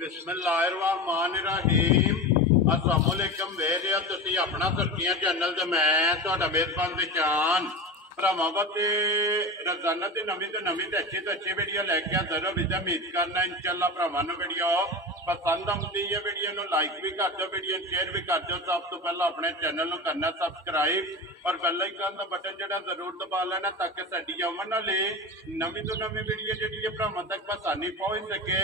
बिस्मिल्लाहिर्रहमानिर्रहीम अस्सलामुअलैकुम वेरिया तुसी अपना सुर्खियां चैनल ते मैं तुहाडा मेजबान पहचान भरावां ते रोजाना ते नवीं अच्छी वीडियो लैके हाजिर हो विद उम्मीद करना इंशाअल्लाह भरावां नूं वीडियो पसंद आउंदी है। वीडियो नूं लाइक भी कर दो, वीडियो शेयर भी कर दो। सब तो पहला अपने चैनल नूं करना सबसक्राइब और बेल आइकन का बटन जिहड़ा जरूर दबा लेना ताकि साडी आउण वाली नवीं तो नवीं वीडियो जिहड़ी है भरावां तक आसानी पहुंच सके।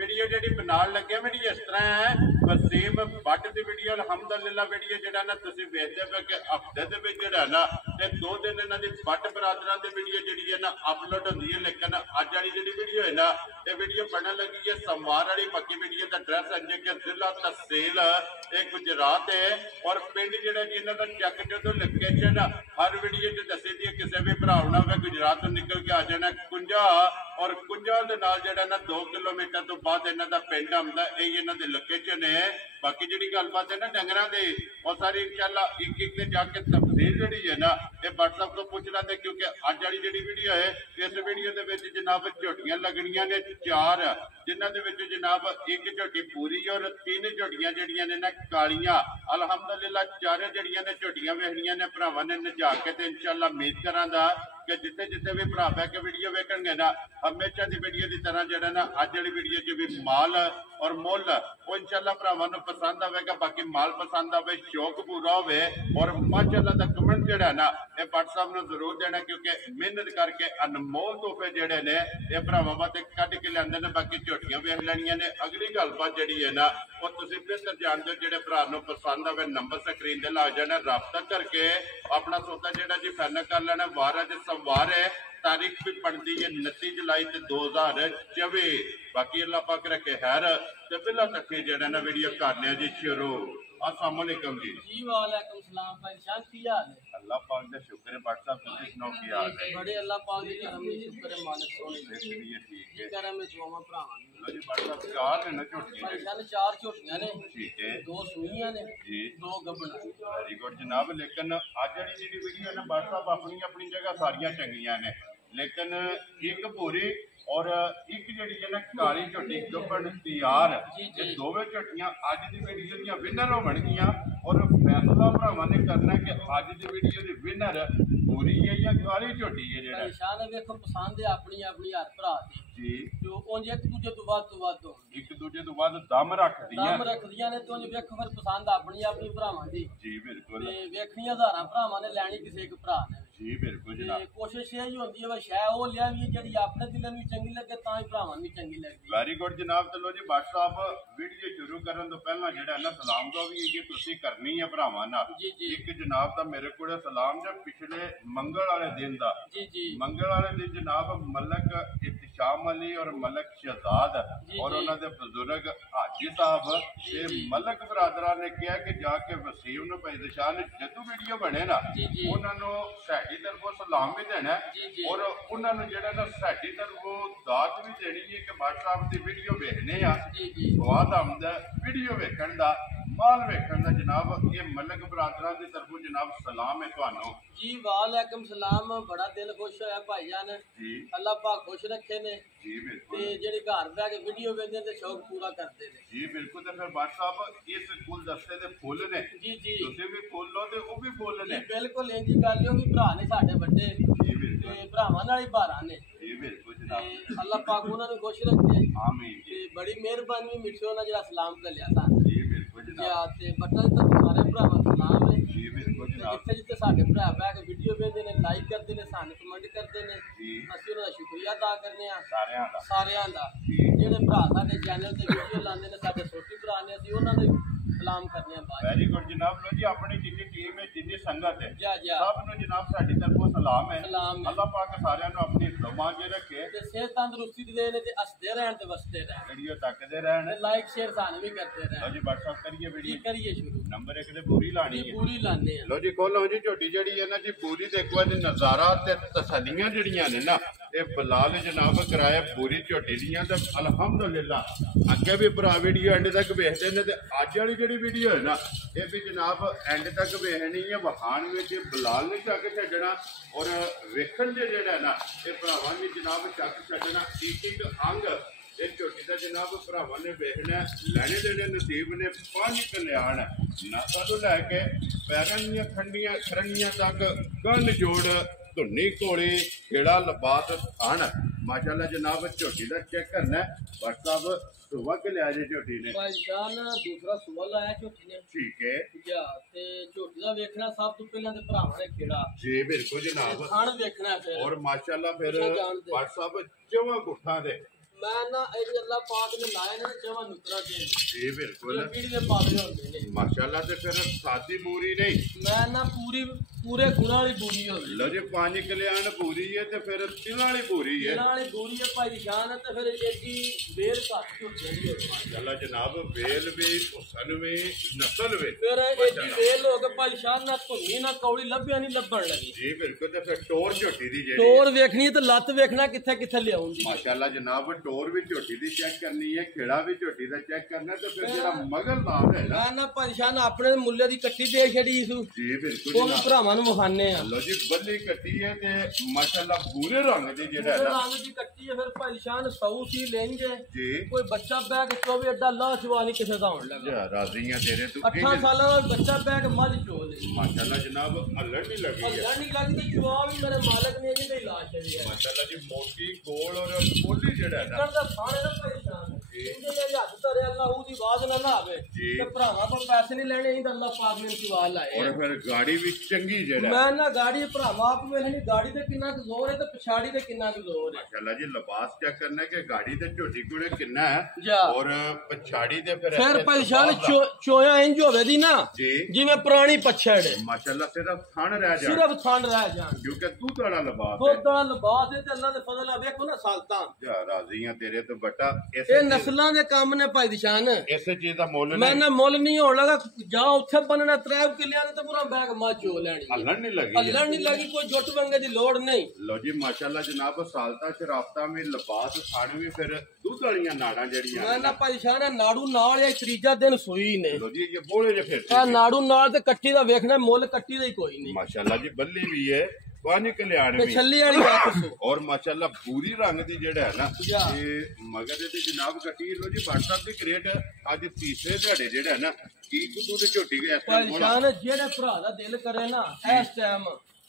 वीडियो जिहड़ी बनाउण लगे वीडियो इस तरह है वसीम भट्ट की वीडियो अलहमदुलिल्लाह वीडियो जिहड़ा ना तुसीं वेखदे पे कि हफ्ते दे विच जिहड़ा ना ते 2 दिन इन्हां दी भट्ट बरादरां दी वीडियो जिहड़ी है ना अपलोड हुंदी है, लेकिन अज वाली जिहड़ी वीडियो है ना ये वीडियो बनन लगी है सोमवार वाली। बाकी वीडियो का एड्रैस है कि जिला तहसील गुजरात है और पिंड जिहड़ा जी इन्हां दा चैक जो लोकेशन हर वीडियो च दसी दी किसी भी भरा होना होवे गुजरात तो निकल के आ जाना कुंजा और कुंजा दे नाल जिहड़ा ना 2 किलोमीटर तो बाद इन्हां दा पिंड आउंदा यही इन्हां दी लोकेशन है। बाकी जिहड़ी गलबात है ना डंगरां दी वो सारी इंशाअल्लाह एक एक ते जाके तफसील जिहड़ी है ना ये WhatsApp तो पूछ लेंदे क्योंकि अज वाली जिहड़ी वीडियो है इस वीडियो दे विच जनाब झोटियां लगणियां ने 4 जिन्हां दे विच जनाब एक झोटी पूरी और 3 झोटियां जिहड़ियां ने ना कालियां अलहमदुलिल्लाह 4 जिहड़ियां ने झोटियां वेखणियां ने भरावां ने नजा के ते इंशाअल्लाह उम्मीद करांगा कि जिथे जिथे भी भरा बह के वीडियो वेखणगे ना हमेशा की वीडियो की तरह जिहड़ा ना अज वाली वीडियो च भी माल और मुल वो इंशाअल्लाह भरावां नूं पसंद आवेगा। बाकी माल पसंद आवे शौक पूरा होवे और माशाअल्लाह दा कमेंट जिहड़ा ना ये WhatsApp नूं जरूर देना क्योंकि मेहनत करके अनमोल तोहफे जिहड़े ने ये भरावां वास्ते कढ के लिआंदे ने। बाकी झोटियां वेख लैणियां ने। अगली गलबात जिहड़ी है ना वो तुसीं बेहतर जानदे हो जिहड़े भरा नूं पसंद आवे नंबर स्क्रीन ते ला जाना राबता करके अपना सौदा जिहड़ा जी फाइनल कर लेना। वार अज सोमवार है, तारीख भी बनती है 29 जुलाई 2024। बाकी अल्लाह पाक रखे खैर ते बिला तक जेड़ा ना वीडियो करने जी शुरू। अस्सलाम वालेकुम जी। जी वालेकुम सलाम भाई शान की हाल है? अल्लाह पाक दे शुक्र है। WhatsApp पे सुनाओ की हाल है? बड़े अल्लाह पाक दे करम में शुक्र है मालिक सोने दे। ठीक है करम में दुआवां भरावां लो जी। WhatsApp 4 ने ना झोटियां भाई शान 4 झोटियां ने। ठीक है 2 सूइयां ने जी 2 गब्बना। वेरी गुड जनाब। लेकिन अज वाली जी वीडियो ना WhatsApp अपनी अपनी जगह सारियां चंगियां ने, लेकिन एक भूरी और एक जिहड़ी है ना काली झोटी गब्बन तैयार ये दोवें झोटियां अज की वीडियो दी विनर होणगियां और फैसला भरावां ने करना कि अज की वीडियो दी विनर भूरी है या काली झोटी है। जेड़ा शान देखो पसंद है अपनी अपनी हर भरा दी जी जो उंज एक दूजे तो वध हो एक दूजे तो बाद दम रखदियां ने तो उंज वेखो फिर पसंद अपनी अपनी भरावां दी जी बिल्कुल ते वेखणियां हज़ारां भरावां ने लैनी किसी एक भरा ने जी बिल्कुल जनाब। कोशिश यही होती है शै वो लिया भी जी अपने दिल भी चंगी लगे तां ही भरावां भी चंगी लगदी। वेरी गुड जनाब। चलो जी WhatsApp वीडियो शुरू करन तो पहला जेड़ा ना सलाम दा भी ये तुसी करनी है भरावां नाल। एक जनाब दा मेरे कोल सलाम जो पिछले मंगल वाले दिन दा मंगल वाले दिन जनाब मलक इत्तिशाम अली और मलक शहजाद और उन्होंने बुजुर्ग हाजी साहब ये मलक बरादरा ने कहा कि जाके वसीम नूं भाई दिशाह ने जदों वीडियो बने ना उन्होंने साडी तरफों सलाम भी देना और उन्होंने जेड़ा ना साडी तरफों दात भी देनी है कि WhatsApp की वीडियो वेखने स्वाद आउंदा वीडियो वेखण दा माल वेखण दा। जनाब ये मलक बरादरा की तरफों जनाब सलाम है तुहानू जी। वालेकुम सलाम। बड़ा दिल खुश होया भाईजान जी अल्लाह पाक खुश रखे ने जी बिल्कुल। ते जेड़ी घर बैठ के वीडियो वेखदे ते शौक पूरा करदे ने जी बिल्कुल। ते फिर WhatsApp इस गुलदस्ते दे फुल ने जी तुसीं भी फुल लो ते वो भी फुल ने बिल्कुल इंजी गल ओ भी भरा ने साडे बड्डे जी बिल्कुल ते भरावां नाल ही भारा ने जी बिल्कुल जनाब। अल्लाह पाक उन्हां नूं खुश रखे आमीन ते बड़ी मेहरबानी मिठे उन्हां जेड़ा सलाम घल्लिया सान जी बिल्कुल जनाब। ते बट्टा ते सारे भरावां सलाम है जी बिल्कुल जनाब। जिथे जिथे साडे भरा बैठ के वीडियो वेखदे ने लाइक करदे ने सानू कमेंट करदे ने असीं उन्हां दा शुक्रिया अदा करने आ सारियां दा। जेड़े भरा साडे चैनल ते वीडियो लांदे ने साडे छोटे भरा ने असीं उन्हां दे सलाम करने आ। वेरी गुड जनाब। लो जी अपनी जिन्नी टीम है जिन्नी संगत है सब नूं जनाब साडी तरफों सलाम है। अल्लाह पाक सारियां नूं अपनी दुआ च रखे ते सेहत तंदुरुस्ती दे ने ते हसदे रहन ते वसदे रहन वीडियो तकदे रहन ते लाइक शेयर सानू भी करते रहन। लो जी WhatsApp करिए वीडियो करिए शुरू। नंबर 1 ते पूरी लानी है पूरी लाने लो जी। खोलो जी झोटी जिहड़ी है ना जी पूरी ते एक बार नजारा ते तसल्लियां जिहड़ियां ने ना ये बिलाल जनाब कराया पूरी झोटी दियां ते अल्हम्दुलिल्लाह अगे भी भरा वीडियो एंड तक वेखदे ने ते अज वाली जिहड़ी वीडियो है ना ये भी जनाब एंड तक वेखनी है। वखान विच बिलाल ने चक छड्डना और वेखण दे जेड़ा ना ये भरावां ने जनाब चक छड्डना एक एक अंग ਇਹ ਝੋਟੀ ਦਾ ਜਨਾਬ ਭਰਾਵਾਂ ਨੇ ਵੇਖਣਾ ਲੈਣੇ ਦੇਣੇ ਨਸੀਬ ਨੇ ਪੰਜ ਕਲਿਆਣ ਨਾਸਾਂ ਤੋਂ ਲੈ ਕੇ ਪੈਰਾਂ ਦੀਆਂ ਖੰਡੀਆਂ ਖਰੰਗੀਆਂ ਤੱਕ ਕੰਨ ਜੋੜ ਧੁੰਨੀ ਕੋਲੀ ਖੇੜਾ ਲਬਾਤ ਥਣ ਮਾਸ਼ਾਅੱਲਾ ਜਨਾਬ ਝੋਟੀ ਦਾ ਚੈੱਕ ਕਰਨਾ WhatsApp ਸੁਬਾ ਕੇ ਲਿਆ ਜੇ ਝੋਟੀ ਨੇ ਭਾਈ ਜਾਨ ਦੂਸਰਾ ਸੁਬਾ ਲਾਇਆ ਝੋਟੀ ਨੇ ਠੀਕ ਹੈ ਜਾ ਤੇ ਝੋਟੀ ਦਾ ਵੇਖਣਾ ਸਭ ਤੋਂ ਪਹਿਲਾਂ ਤੇ ਭਰਾਵਾਂ ਨੇ ਖੇੜਾ ਜੀ ਬਿਲਕੁਲ ਜਨਾਬ ਥਣ ਵੇਖਣਾ ਫਿਰ ਔਰ ਮਾਸ਼ਾਅੱਲਾ ਫਿਰ WhatsApp ਜਮਾ ਗੁੱਠਾਂ ਦੇ ਮੈਂ ਨਾ ਇਹ ਅੱਲਾ ਪਾਕ ਨੇ ਲਾਇਆ ਨੇ ਜਮਾ ਨੁਕਰਾ ਦੇ ਜੀ ਬਿਲਕੁਲ ਪੀੜੀ ਦੇ ਪਾਵੇ ਹੁੰਦੇ ਨੇ ਮਾਸ਼ਾਅੱਲਾ ਤੇ ਫਿਰ ਸਾਦੀ ਬੂਰੀ ਨਹੀਂ ਮੈਂ ਨਾ ਪੂਰੇ ਗੁਣਾ ਵਾਲੀ ਬੂਰੀ ਹੋਵੇ ਲੋ ਜੀ ਪੰਜ ਕਲਿਆਣ ਪੂਰੀ ਹੈ ਤੇ ਫਿਰ ਤਿਲਾਂ ਵਾਲੀ ਪੂਰੀ ਹੈ ਤਿਲਾਂ ਵਾਲੀ ਬੂਰੀ ਹੈ ਭਾਈ ਜਾਨ ਤੇ ਫਿਰ ਇਹਦੀ ਵੇਲ ਘੱਟ ਹੁੰਦੀ ਹੈ ਮਾਸ਼ਾਅੱਲਾ ਜਨਾਬ ਵੇਲ ਵੀ ਹੁਸਨ ਵੀ ਨਸਲ ਵੀ ਫਿਰ ਇਹਦੀ ਵੇਲ ਹੋ ਕੇ ਭਾਈ ਸ਼ਾਨ ਨਾ ਧੁੰਨੀ ਨਾ ਕੌੜੀ ਲੱਭਿਆ ਨਹੀਂ ਲੱਭਣ ਲੱਗੀ ਜੀ ਬਿਲਕੁਲ ਤੇ ਫਿਰ ਟੋਰ ਝੋਟੀ ਦੀ ਜਿਹੜੀ ਟੋਰ ਵੇਖਣੀ ਤੇ ਲੱਤ ਵੇਖਣਾ ਕਿੱਥੇ ਕਿੱਥੇ ਲਿਆਉਂਦੀ ਮਾਸ਼ਾਅੱਲਾ ਜਨਾਬ ਟੋਰ ਵੀ ਝੋਟੀ ਦੀ ਚੈੱਕ ਕਰਨੀ ਹੈ ਖੇੜਾ ਵੀ ਝੋਟੀ ਦਾ ਚੈੱਕ ਕਰਨਾ ਤੇ ਫਿਰ ਜਿਹੜਾ ਮਗਰ ਲਾਭ ਹੈ ਮੈਂ ਨਾ ਭਾਈ ਸ਼ਾਨ ਆਪਣੇ ਮੁੱਲੇ ਦੀ ਕੱਟੀ ਦੇ ਛੜੀ ਸੂ ਜੀ ਬਿਲਕੁਲ ਉਹ ਭਰਾਵਾਂ ਨੂੰ ਵਿਖਾਣੇ ਆ ਲੋ ਜੀ ਬੱਲੀ ਕੱਟੀ ਹੈ ਤੇ ਮਾਸ਼ਾਅੱਲਾ ਪੂਰੇ ਰੰਗ ਦੀ ਜਿਹੜਾ ਹੈ ਨਾ ਰੰਗ ਦੀ ਕੱਟੀ ਹੈ ਫਿਰ ਭਾਈ ਸ਼ਾਨ ਸੌ ਸੀ ਲੈਣਗੇ ਜੀ ਕੋਈ ਬੱਚਾ ਬੈਗ ਚੋਵੇ ਐਡਾ ਲਾਜਵਾਬ ਨਹੀਂ ਕਿਸੇ ਦਾ ਹੋਣ ਲੱਗਾ ਜਾ ਰਾਜ਼ੀਆਂ ਤੇਰੇ ਤੋਂ 8 ਸਾਲਾਂ ਦਾ ਬੱਚਾ ਬੈਗ ਮੱਝ ਚੋਲੇ ਮਾਸ਼ਾਅੱਲਾ ਜਨਾਬ ਹੱਲਣ ਨਹੀਂ ਲੱਗੀ ਹੈ ਹੱਲਣ ਨਹੀਂ ਲੱਗੀ ਤੇ ਜਵਾਬ ਵੀ ਮੇਰੇ ਮਾਲਕ ਨੇ ਇਹਦੀ ਇਲਾਜ ਕਰੀ ਹੈ ਮਾਸ਼ਾਅੱਲਾ ਜੀ ਮੋਟੀ ਗੋਲ ਔਰ ਪੋਲੀ ਜਿਹੜਾ ਹੈ ਨਾ ਕਰਨ ਦਾ ਥਾਣੇ ਦਾ ਭਾਈ ਸ਼ਾਨ ਇਹਦੇ ਲਈ ਹੱਥ ਧਰੇ ਅੱਲਾਹ ਉਹਦੀ ਆਵਾਜ਼ ਨਾ ਲਾਵੇ ਜੀ ਤੇ ਭਰਾਵਾਂ ਕੋਲ ਪੈਸੇ ਨਹੀਂ ਲੈਣੇ ਇਹਦਾ ਅੱਲਾਹ ਪਾਕ ਨੇ ਸਵਾਲ ਲਾਏ ਔਰ ਫਿਰ ਗਾੜੀ ਵੀ ਚੰਗੀ ਜਿਹੜਾ ਮੈਂ ਨਾ ਗਾੜੀ ਭਰਾਵਾਂ ਆਪ ਵੇਖਣੀ ਗਾੜੀ ਤੇ ਕਿੰਨਾ ਕੁ ਜ਼ੋਰ ਹੈ ਤੇ ਪਛਾੜੀ ਤੇ ਕਿੰਨਾ ਕੁ ਜ਼ੋਰ ਹੈ ਮਾਸ਼ਾਅੱਲਾ ਜੀ ਲਿਬਾਸ ਚੈੱਕ ਕਰਨਾ ਕਿ ਗਾੜੀ ਤੇ ਝੋਟੀ ਕੋਲੇ ਕਿੰਨਾ ਹੈ ਜਾ। ਔਰ ਪਛਾੜੀ ਤੇ ਫਿਰ ਭਾਈ ਸ਼ਾਨ ਚੋਇਆ ਇੰਜ ਹੋਵੇ ਦੀ ਨਾ ਜੀ ਜਿਵੇਂ ਪੁਰਾਣੀ ਪਛੜ ਹੈ ਮਾਸ਼ਾਅੱਲਾ ਸਿਰਫ ਥਣ ਰਹਿ ਜਾ ਸਿਰਫ ਖੰਡ ਰਹਿ ਜਾਣ ਕਿਉਂਕਿ ਤੂੰ ਤੁਹਾਡਾ ਲਿਬਾਸ ਦੁੱਧ ਦਾ ਲਿਬਾਸ ਹੈ ਤੇ ਅੱਲਾਹ ਦੇ ਫਜ਼ਲ ਆ ਵੇਖੋ ਨਾ ਸਾਲਤਾਂ ਜਾ ਰਾਜ਼ੀਆਂ ਤੇਰੇ ਤੋਂ ਬਟਾ ਇਹ ਨਸਲਾਂ ਦੇ ਕੰਮ ਨੇ ਭਾਈ ਦਿਸ਼ਾਨ ਇਸੇ ਚੀਜ਼ ਦਾ ਮੁੱਲ ਮੈਂ ਨਹੀਂ ਨਾ ਮੁੱਲ ਨਹੀਂ ਹੋਣ ਲੱਗਾ ਜਾ ਉੱਥੇ ਬੰਨਣਾ 3 ਕਿੱਲਿਆਂ ਨੇ ਤੇ ਪੂਰਾ ਬੈਗ ਮੱਝ ਹੋ ਲੈਣੀ ਹੱਲਣ ਨਹੀਂ ਲੱਗੀ ਹੱਲਣ ਨਹੀਂ ਲੱਗੀ ਕੋਈ ਜੁੱਟ ਵੰਗੇ ਦੀ ਲੋੜ ਨਹੀਂ ਲੋ ਜੀ ਮਾਸ਼ਾਅੱਲਾ ਜਨਾਬ ਸਾਲਤਾ ਸ਼ਰਾਫਤਾ ਮੇ ਲਿਬਾਸ ਥਣ ਵੀ ਫਿਰ ਦੁੱਧ ਵਾਲੀਆਂ ਨਾੜਾਂ ਜਿਹੜੀਆਂ ਮੈਂ ਨਾ ਭਾਈ ਸ਼ਾਨ ਨਾੜੂ ਨਾਲ ਇਹ ਤੀਜਾ ਦਿਨ ਸੂਈ ਨੇ ਲੋ ਜੀ ਇਹ ਬੋਲੇ ਜੇ ਫਿਰ ਇਹ ਨਾੜੂ ਨਾਲ ਤੇ ਕੱਟੀ ਦਾ ਵੇਖਣਾ ਮੁੱਲ ਕੱਟੀ ਦਾ ਹੀ ਕੋਈ ਨਹੀਂ ਮਾਸ਼ਾਅੱਲਾ ਜੀ ਬੱਲੀ ਵੀ ਹੈ ਪੰਜ ਕਲਿਆਣ ਤੇ ਵੀ ਛੱਲੀ ਵਾਲੀ ਗੱਲ ਦੱਸੋ ਔਰ ਮਾਸ਼ਾਅੱਲਾ ਪੂਰੀ ਰੰਗ ਦੀ ਜਿਹੜਾ ਹੈ ਨਾ ਜਾ। ਇਹ ਮਗਰ ਦੇ ਜਨਾਬ ਕੱਟੀ ਲੋ ਜੀ WhatsApp ਦੀ ਕ੍ਰੇਟ ਅੱਜ ਤੀਸਰੇ ਦਿਹਾੜੇ ਜਿਹੜਾ ਹੈ ਨਾ ਕੀ ਕੁੱਦੂ ਤੇ ਝੋਟੀ ਗਏ ਇਸ ਭਾਈ ਟਾਈਮ ਸ਼ਾਨ ਜਿਹੜੇ ਭਰਾ ਦਾ ਦਿਲ ਕਰੇ ਨਾ ਇਸ ਟਾਈਮ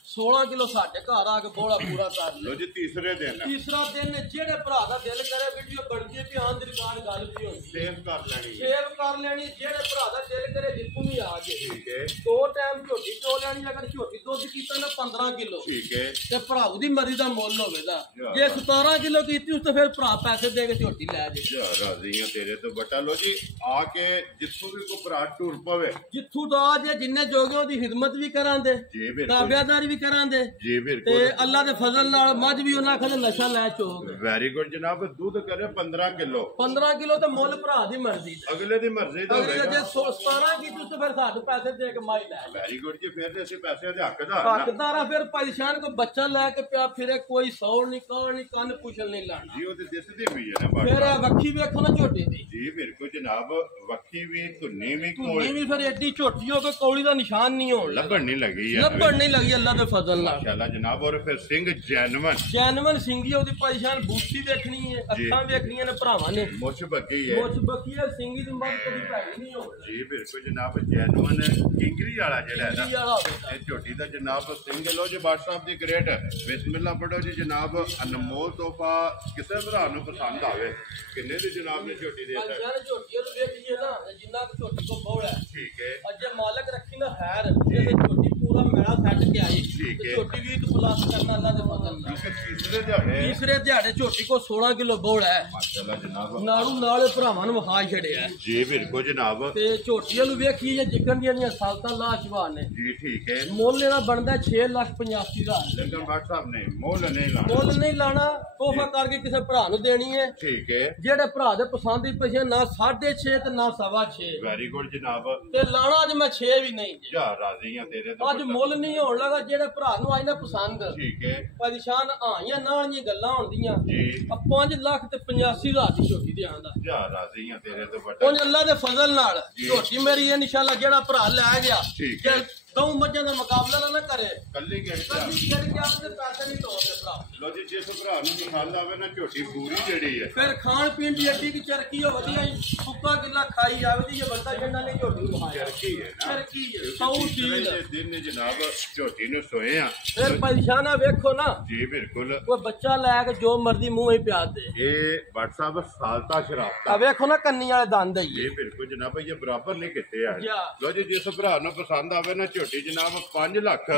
16 ਕਿਲੋ ਸਾਡੇ ਘਰ ਆ ਕੇ ਬੋਲਾ ਪੂਰਾ ਕਰ ਲੋ ਜੀ ਤੀਸਰੇ ਦਿਨ ਤੀਸਰਾ ਦਿਨ ਜਿਹੜੇ ਭਰਾ ਦਾ ਦਿਲ ਕਰੇ ਵੀਡੀਓ ਬਣ ਜੇ ਧਿਆਨ ਦੀ ਦੁਕਾਨ ਗੱਲ ਵੀ ਹੁੰਦੀ ਸੇਵ ਕਰ ਲੈਣੀ ਹੈ ਸੇਵ ਕਰ ਲੈਣੀ ਜਿਹੜੇ ਭਰਾ ਦਾ ਦਿਲ ਕਰੇ ਜਿੱਥੋਂ ਵੀ ਆ ਜੇ ਠੀਕ ਹੈ ਦੋ ਟਾਈਮ ਝੋਟੀ ਚੋ ਲੈਣੀ ਅਗਰ ਝੋਟੀ ਦੁੱਧ ਕੀਤਾ ਨਾ 15 ਕਿਲੋ ਠੀਕ ਹੈ ਤੇ ਭਰਾਉ ਦੀ ਮਰਜ਼ੀ ਦਾ ਮੁੱਲ ਹੋਵੇਗਾ ਜੇ 17 ਕਿਲੋ ਕੀਤੀ ਉਸ ਤੋਂ ਫਿਰ ਭਰਾ ਪੈਸੇ ਦੇ ਕੇ ਝੋਟੀ ਲੈ ਜੇ ਜਾ ਰਾਜ਼ੀਆਂ ਤੇਰੇ ਤੋਂ ਬਟਾ ਲੋ ਜੀ ਆ ਕੇ ਜਿੱਥੋਂ ਵੀ ਕੋਈ ਭਰਾ ਟੁਰ ਪਵੇ ਜਿੱਥੋਂ ਦਾ ਜੇ ਜਿੰਨੇ ਜੋਗਿਆਂ ਦੀ ਖਿਦਮਤ ਵੀ ਕਰਾਂਦੇ ਜੀ ਬਿਲਕੁਲ ਤਾਬਿਆਦਾਰੀ ਵੀ ਕਰਾਂਦੇ ਜੀ ਤੇ ਬਿਲਕੁਲ ਅੱਲਾ ਦੇ ਫਜ਼ਲ ਨਾਲ ਮੱਝ ਵੀ ਉਹਨਾਂ ਖਲੇ ਨਸ਼ਾ ਲੈ ਚੋਗ ਵੈਰੀ ਗੁੱਡ ਜਨਾਬ ਦੁੱਧ ਕਰੇ 15 ਕਿਲੋ 15 ਕਿਲੋ ਤੇ ਮੁੱਲ ਭਰਾ ਦੀ ਮਰਜ਼ੀ ਅਗਲੇ ਦੀ ਮਰਜ਼ੀ ਦਾ ਅਗਰ ਹੋਵੇਗਾ ਜੇ 17 ਕੀ ਤੁਸੀਂ ਫਿਰ ਸਾਨੂੰ ਪੈਸੇ ਦੇ ਕੇ ਮਾਈ ਲੈ ਵੈਰੀ ਗੁੱਡ ਜੀ ਫਿਰ ਤੇ ਅਸੀਂ ਪੈਸਿਆਂ ਦੇ ਹੱਕਦਾਰ ਨਾ ਹੱਕਦਾਰਾ ਫਿਰ ਪਰੇਸ਼ਾਨ ਕੋ ਬੱਚਾ ਲੈ ਕੇ ਪਿਆ ਫਿਰੇ ਕੋਈ ਸੌੜ ਨਹੀਂ ਕੌਣ ਨਹੀਂ ਕੰਨ ਪੁਛਲ ਨਹੀਂ ਲਾਣਾ ਜੀ ਉਹ ਤੇ ਦਿਸਦੀ ਵੀ ਹੈ ਨਾ ਫਿਰ ਬਾਬਾ ਇਹ ਵੱਖੀ ਵੇਖੋ ਨਾ ਝੋਟੀ ਦੀ ਜੀ ਬਿਲਕੁਲ ਜਨਾਬ ਵੱਖੀ ਵੀ ਧੁੰਨੀ ਵੀ ਧੁੰਨੀ ਕੋਈ ਵੀ ਫਿਰ ਐਡੀ ਝੋਟੀ ਹੋ ਕੇ ਕੌਲੀ ਦਾ ਨਿਸ਼ਾਨ ਨਹੀਂ ਹੋਣ ਲੱਗਾ ਲੱਭਣ ਨਹੀਂ ਲੱਗੀ ਹੈ ਲੱਭਣ ਨਹੀਂ ਲੱਗੀ ਅੱਲਾ ਦੇ ਫਜ਼ਲ ਨਾਲ ਮਾਸ਼ਾਅੱਲਾ ਜਨਾਬ ਔਰ ਫਿਰ ਸਿੰਘ ਜੈਨਵਨ ਜੈਨਵਨ ਸਿੰਘੀ ਉਹਦੀ ਪਰੇਸ਼ਾਨ ਬੂਥੀ ਵੇਖਣੀ ਹੈ ਅੱਖਾਂ ਵੇਖਣੀਆਂ ਨੇ ਭਰਾਵਾਂ ਨੇ ਮੁੱਛ ਬੱਗੀ ਹੈ ਮੁੱਛ ਬੱਕੀ ਹੈ ਸਿੰਘੀ ਦੀ ਮੱਝ ਕਦੀ ਭੈੜੀ ਨਹੀਂ ਹੋਣੀ ਜੀ ਬਿਲਕੁਲ ਜਨਾਬ ਜੈਨਵਨ ਕਿੰਗਰੀ ਵਾਲਾ ਜਿਹੜਾ ਹੈ ਸਿੰਘੀ ਨਾ ਵਾਲਾ ਹੋਵੇਗਾ ਇਹ ਝੋਟੀ ਦਾ ਜਨਾਬ ਸਿੰਘ ਲੋ ਜੀ WhatsApp ਦੀ ਗ੍ਰੇਟ ਬਿਸਮਿਲ੍ਲਾ ਪੜੋ ਜੀ ਜਨਾਬ ਅਨਮੋਲ ਤੋਹਫਾ ਕਿਸੇ ਭਰਾ ਨੂੰ ਪਸੰਦ ਆਵੇ ਕਿੰਨੇ ਦੀ ਜਨਾਬ ਨੇ ਝੋਟੀ ਦੇ ਦਿੱਤਾ ਯਾਰ ਝੋਟੀਆਂ ਨੂੰ ਵੇਖੀਏ ਨਾ ਜਿੰਨਾ ਕਿ ਝੋਟੀ ਕੋ ਬੋਲ ਹੈ ਠੀਕ ਹੈ ਅੱਜੇ ਮਾਲਕ ਰੱਖੀ ਨਾ ਖੈਰ ਜੇ ਝੋਟੀ ਪੂਰਾ ਮੇਲਾ ਛੱਡ ਕੇ ਆਈ ਠੀਕ ਹੈ। ਝੋਟੀ ਵੀ ਪਲੱਸ ਕਰਨਾ ਅੱਲਾ ਦੇ ਫਜ਼ਲ ਨਾਲ ਕਿਉਂਕਿ ਤੀਸਰੇ ਦਿਹਾੜੇ ਤੀਸਰੇ ਦਿਹਾੜੇ ਝੋਟੀ ਕੋ 16 ਕਿਲੋ ਬੋਲ ਹੈ ਮਾਸ਼ਾਅੱਲਾ ਜਨਾਬ ਨਾਲੂ ਨਾਲ ਭਰਾਵਾਂ ਨੂੰ ਵਿਖਾ ਛੜਿਆ ਜੀ ਬਿਲਕੁਲ ਜਨਾਬ ਤੇ ਝੋਟੀਆਂ ਨੂੰ ਵੇਖੀਏ ਜੇ ਜਿੱਕਣ ਦੀਆਂ ਸਾਲਤਾਂ ਲਾਜਵਾਨ ਨੇ ਜੀ ਠੀਕ ਹੈ ਮੁੱਲ ਇਹਦਾ ਬਣਦਾ 6,85,000 ਲੇਕਿਨ WhatsApp ਨੇ ਮੁੱਲ ਨਹੀਂ ਲਾਣਾ ਮੁੱਲ ਨਹੀਂ ਲਾਣਾ ਤੋਹਫਾ ਕਰਕੇ ਕਿਸੇ ਭਰਾ ਨੂੰ ਦੇਣੀ ਹੈ ਠੀਕ ਹੈ ਜਿਹੜੇ ਭਰਾ ਦੇ ਪਸੰਦ ਦੀ ਪਛੇ ਨਾ 6.5 ਤੇ ਨਾ 6.5 ਵੈਰੀ ਗੁੱਡ ਜਨਾਬ ਤੇ ਲਾਣਾ ਅੱਜ ਮੈਂ 6 ਵੀ ਨਹੀਂ ਜੇ। ਜਾ ਰਾਜ਼ੀ ਆ ਤੇਰੇ ਤੋਂ ਅੱਜ ਮੁੱਲ ਨਹੀਂ ਹੋਣ ਲੱਗਾ ਜਿਹੜੇ ਭਰਾ ਨੂੰ ਆਈ ਨਾ ਪਸੰਦ ਠੀਕ ਹੈ ਪਰੇਸ਼ਾਨ ਆਈਆਂ ਨਾਲ ਦੀਆਂ ਗੱਲਾਂ ਹੁੰਦੀਆਂ ਜੀ ਆ 5 ਲੱਖ ਤੇ 85,000 ਦੀ ਝੋਟੀ ਦੇ ਆਂਦਾ ਜਾ ਰਾਜ਼ੀ ਆ ਤੇਰੇ ਤੋਂ ਬਟਾ ਉਹ ਅੱਲਾ ਦੇ ਫਜ਼ਲ ਨਾਲ ਝੋਟੀ ਮੇਰੀ ਇਨਸ਼ਾਅੱਲਾ ਜਿਹੜਾ ਭਰਾ ਲੈ ਗਿਆ ਠੀਕ ਤੇ ਹੈ। दो मज्जां दा मुकाबला ना करे ਕੱਲੀ ਗਿਣ ਕੇ कभी गिर के आपने पैसे नहीं तोड़ते भरा ਲੋ ਜੀ ਜਿਸ ਭਰਾ ਨੂੰ ਪਸੰਦ ਆਵੇ ਨਾ ਝੋਟੀ ਪੂਰੀ ਜਿਹੜੀ ਹੈ फिर खान पीन की अड्डी की चरकी हो वधिया सुक्का गिला खाई आवे दी ये बंदा जिन्ना ने झोटी लुहाया ਚਰਖੀ ਹੈ ਨਾ चरकी है सौ चीज ਦੇ ਦਿਨ ਜਨਾਬ ਝੋਟੀ ਨੂੰ ਸੋਏ ਆ फिर परेशाना वेखो ना ਜੀ ਬਿਲਕੁਲ कोई बच्चा लैके जो मर्जी मुंह ही प्यार दे ਇਹ WhatsApp ਸਾਲਤਾ ਸ਼ਰਾਬ आ वेखो ना कन्नी वाले दंद है ਜੀ ਬਿਲਕੁਲ ਜਨਾਬ ਇਹ ਬਰਾਬਰ ਨਹੀਂ ਕੀਤੇ ਆ या ਲੋ ਜੀ ਜਿਸ ਭਰਾ ਨੂੰ ਪਸੰਦ ਆਵੇ ਨਾ ਝੋਟੀ ਜਨਾਬ 5 ਲੱਖ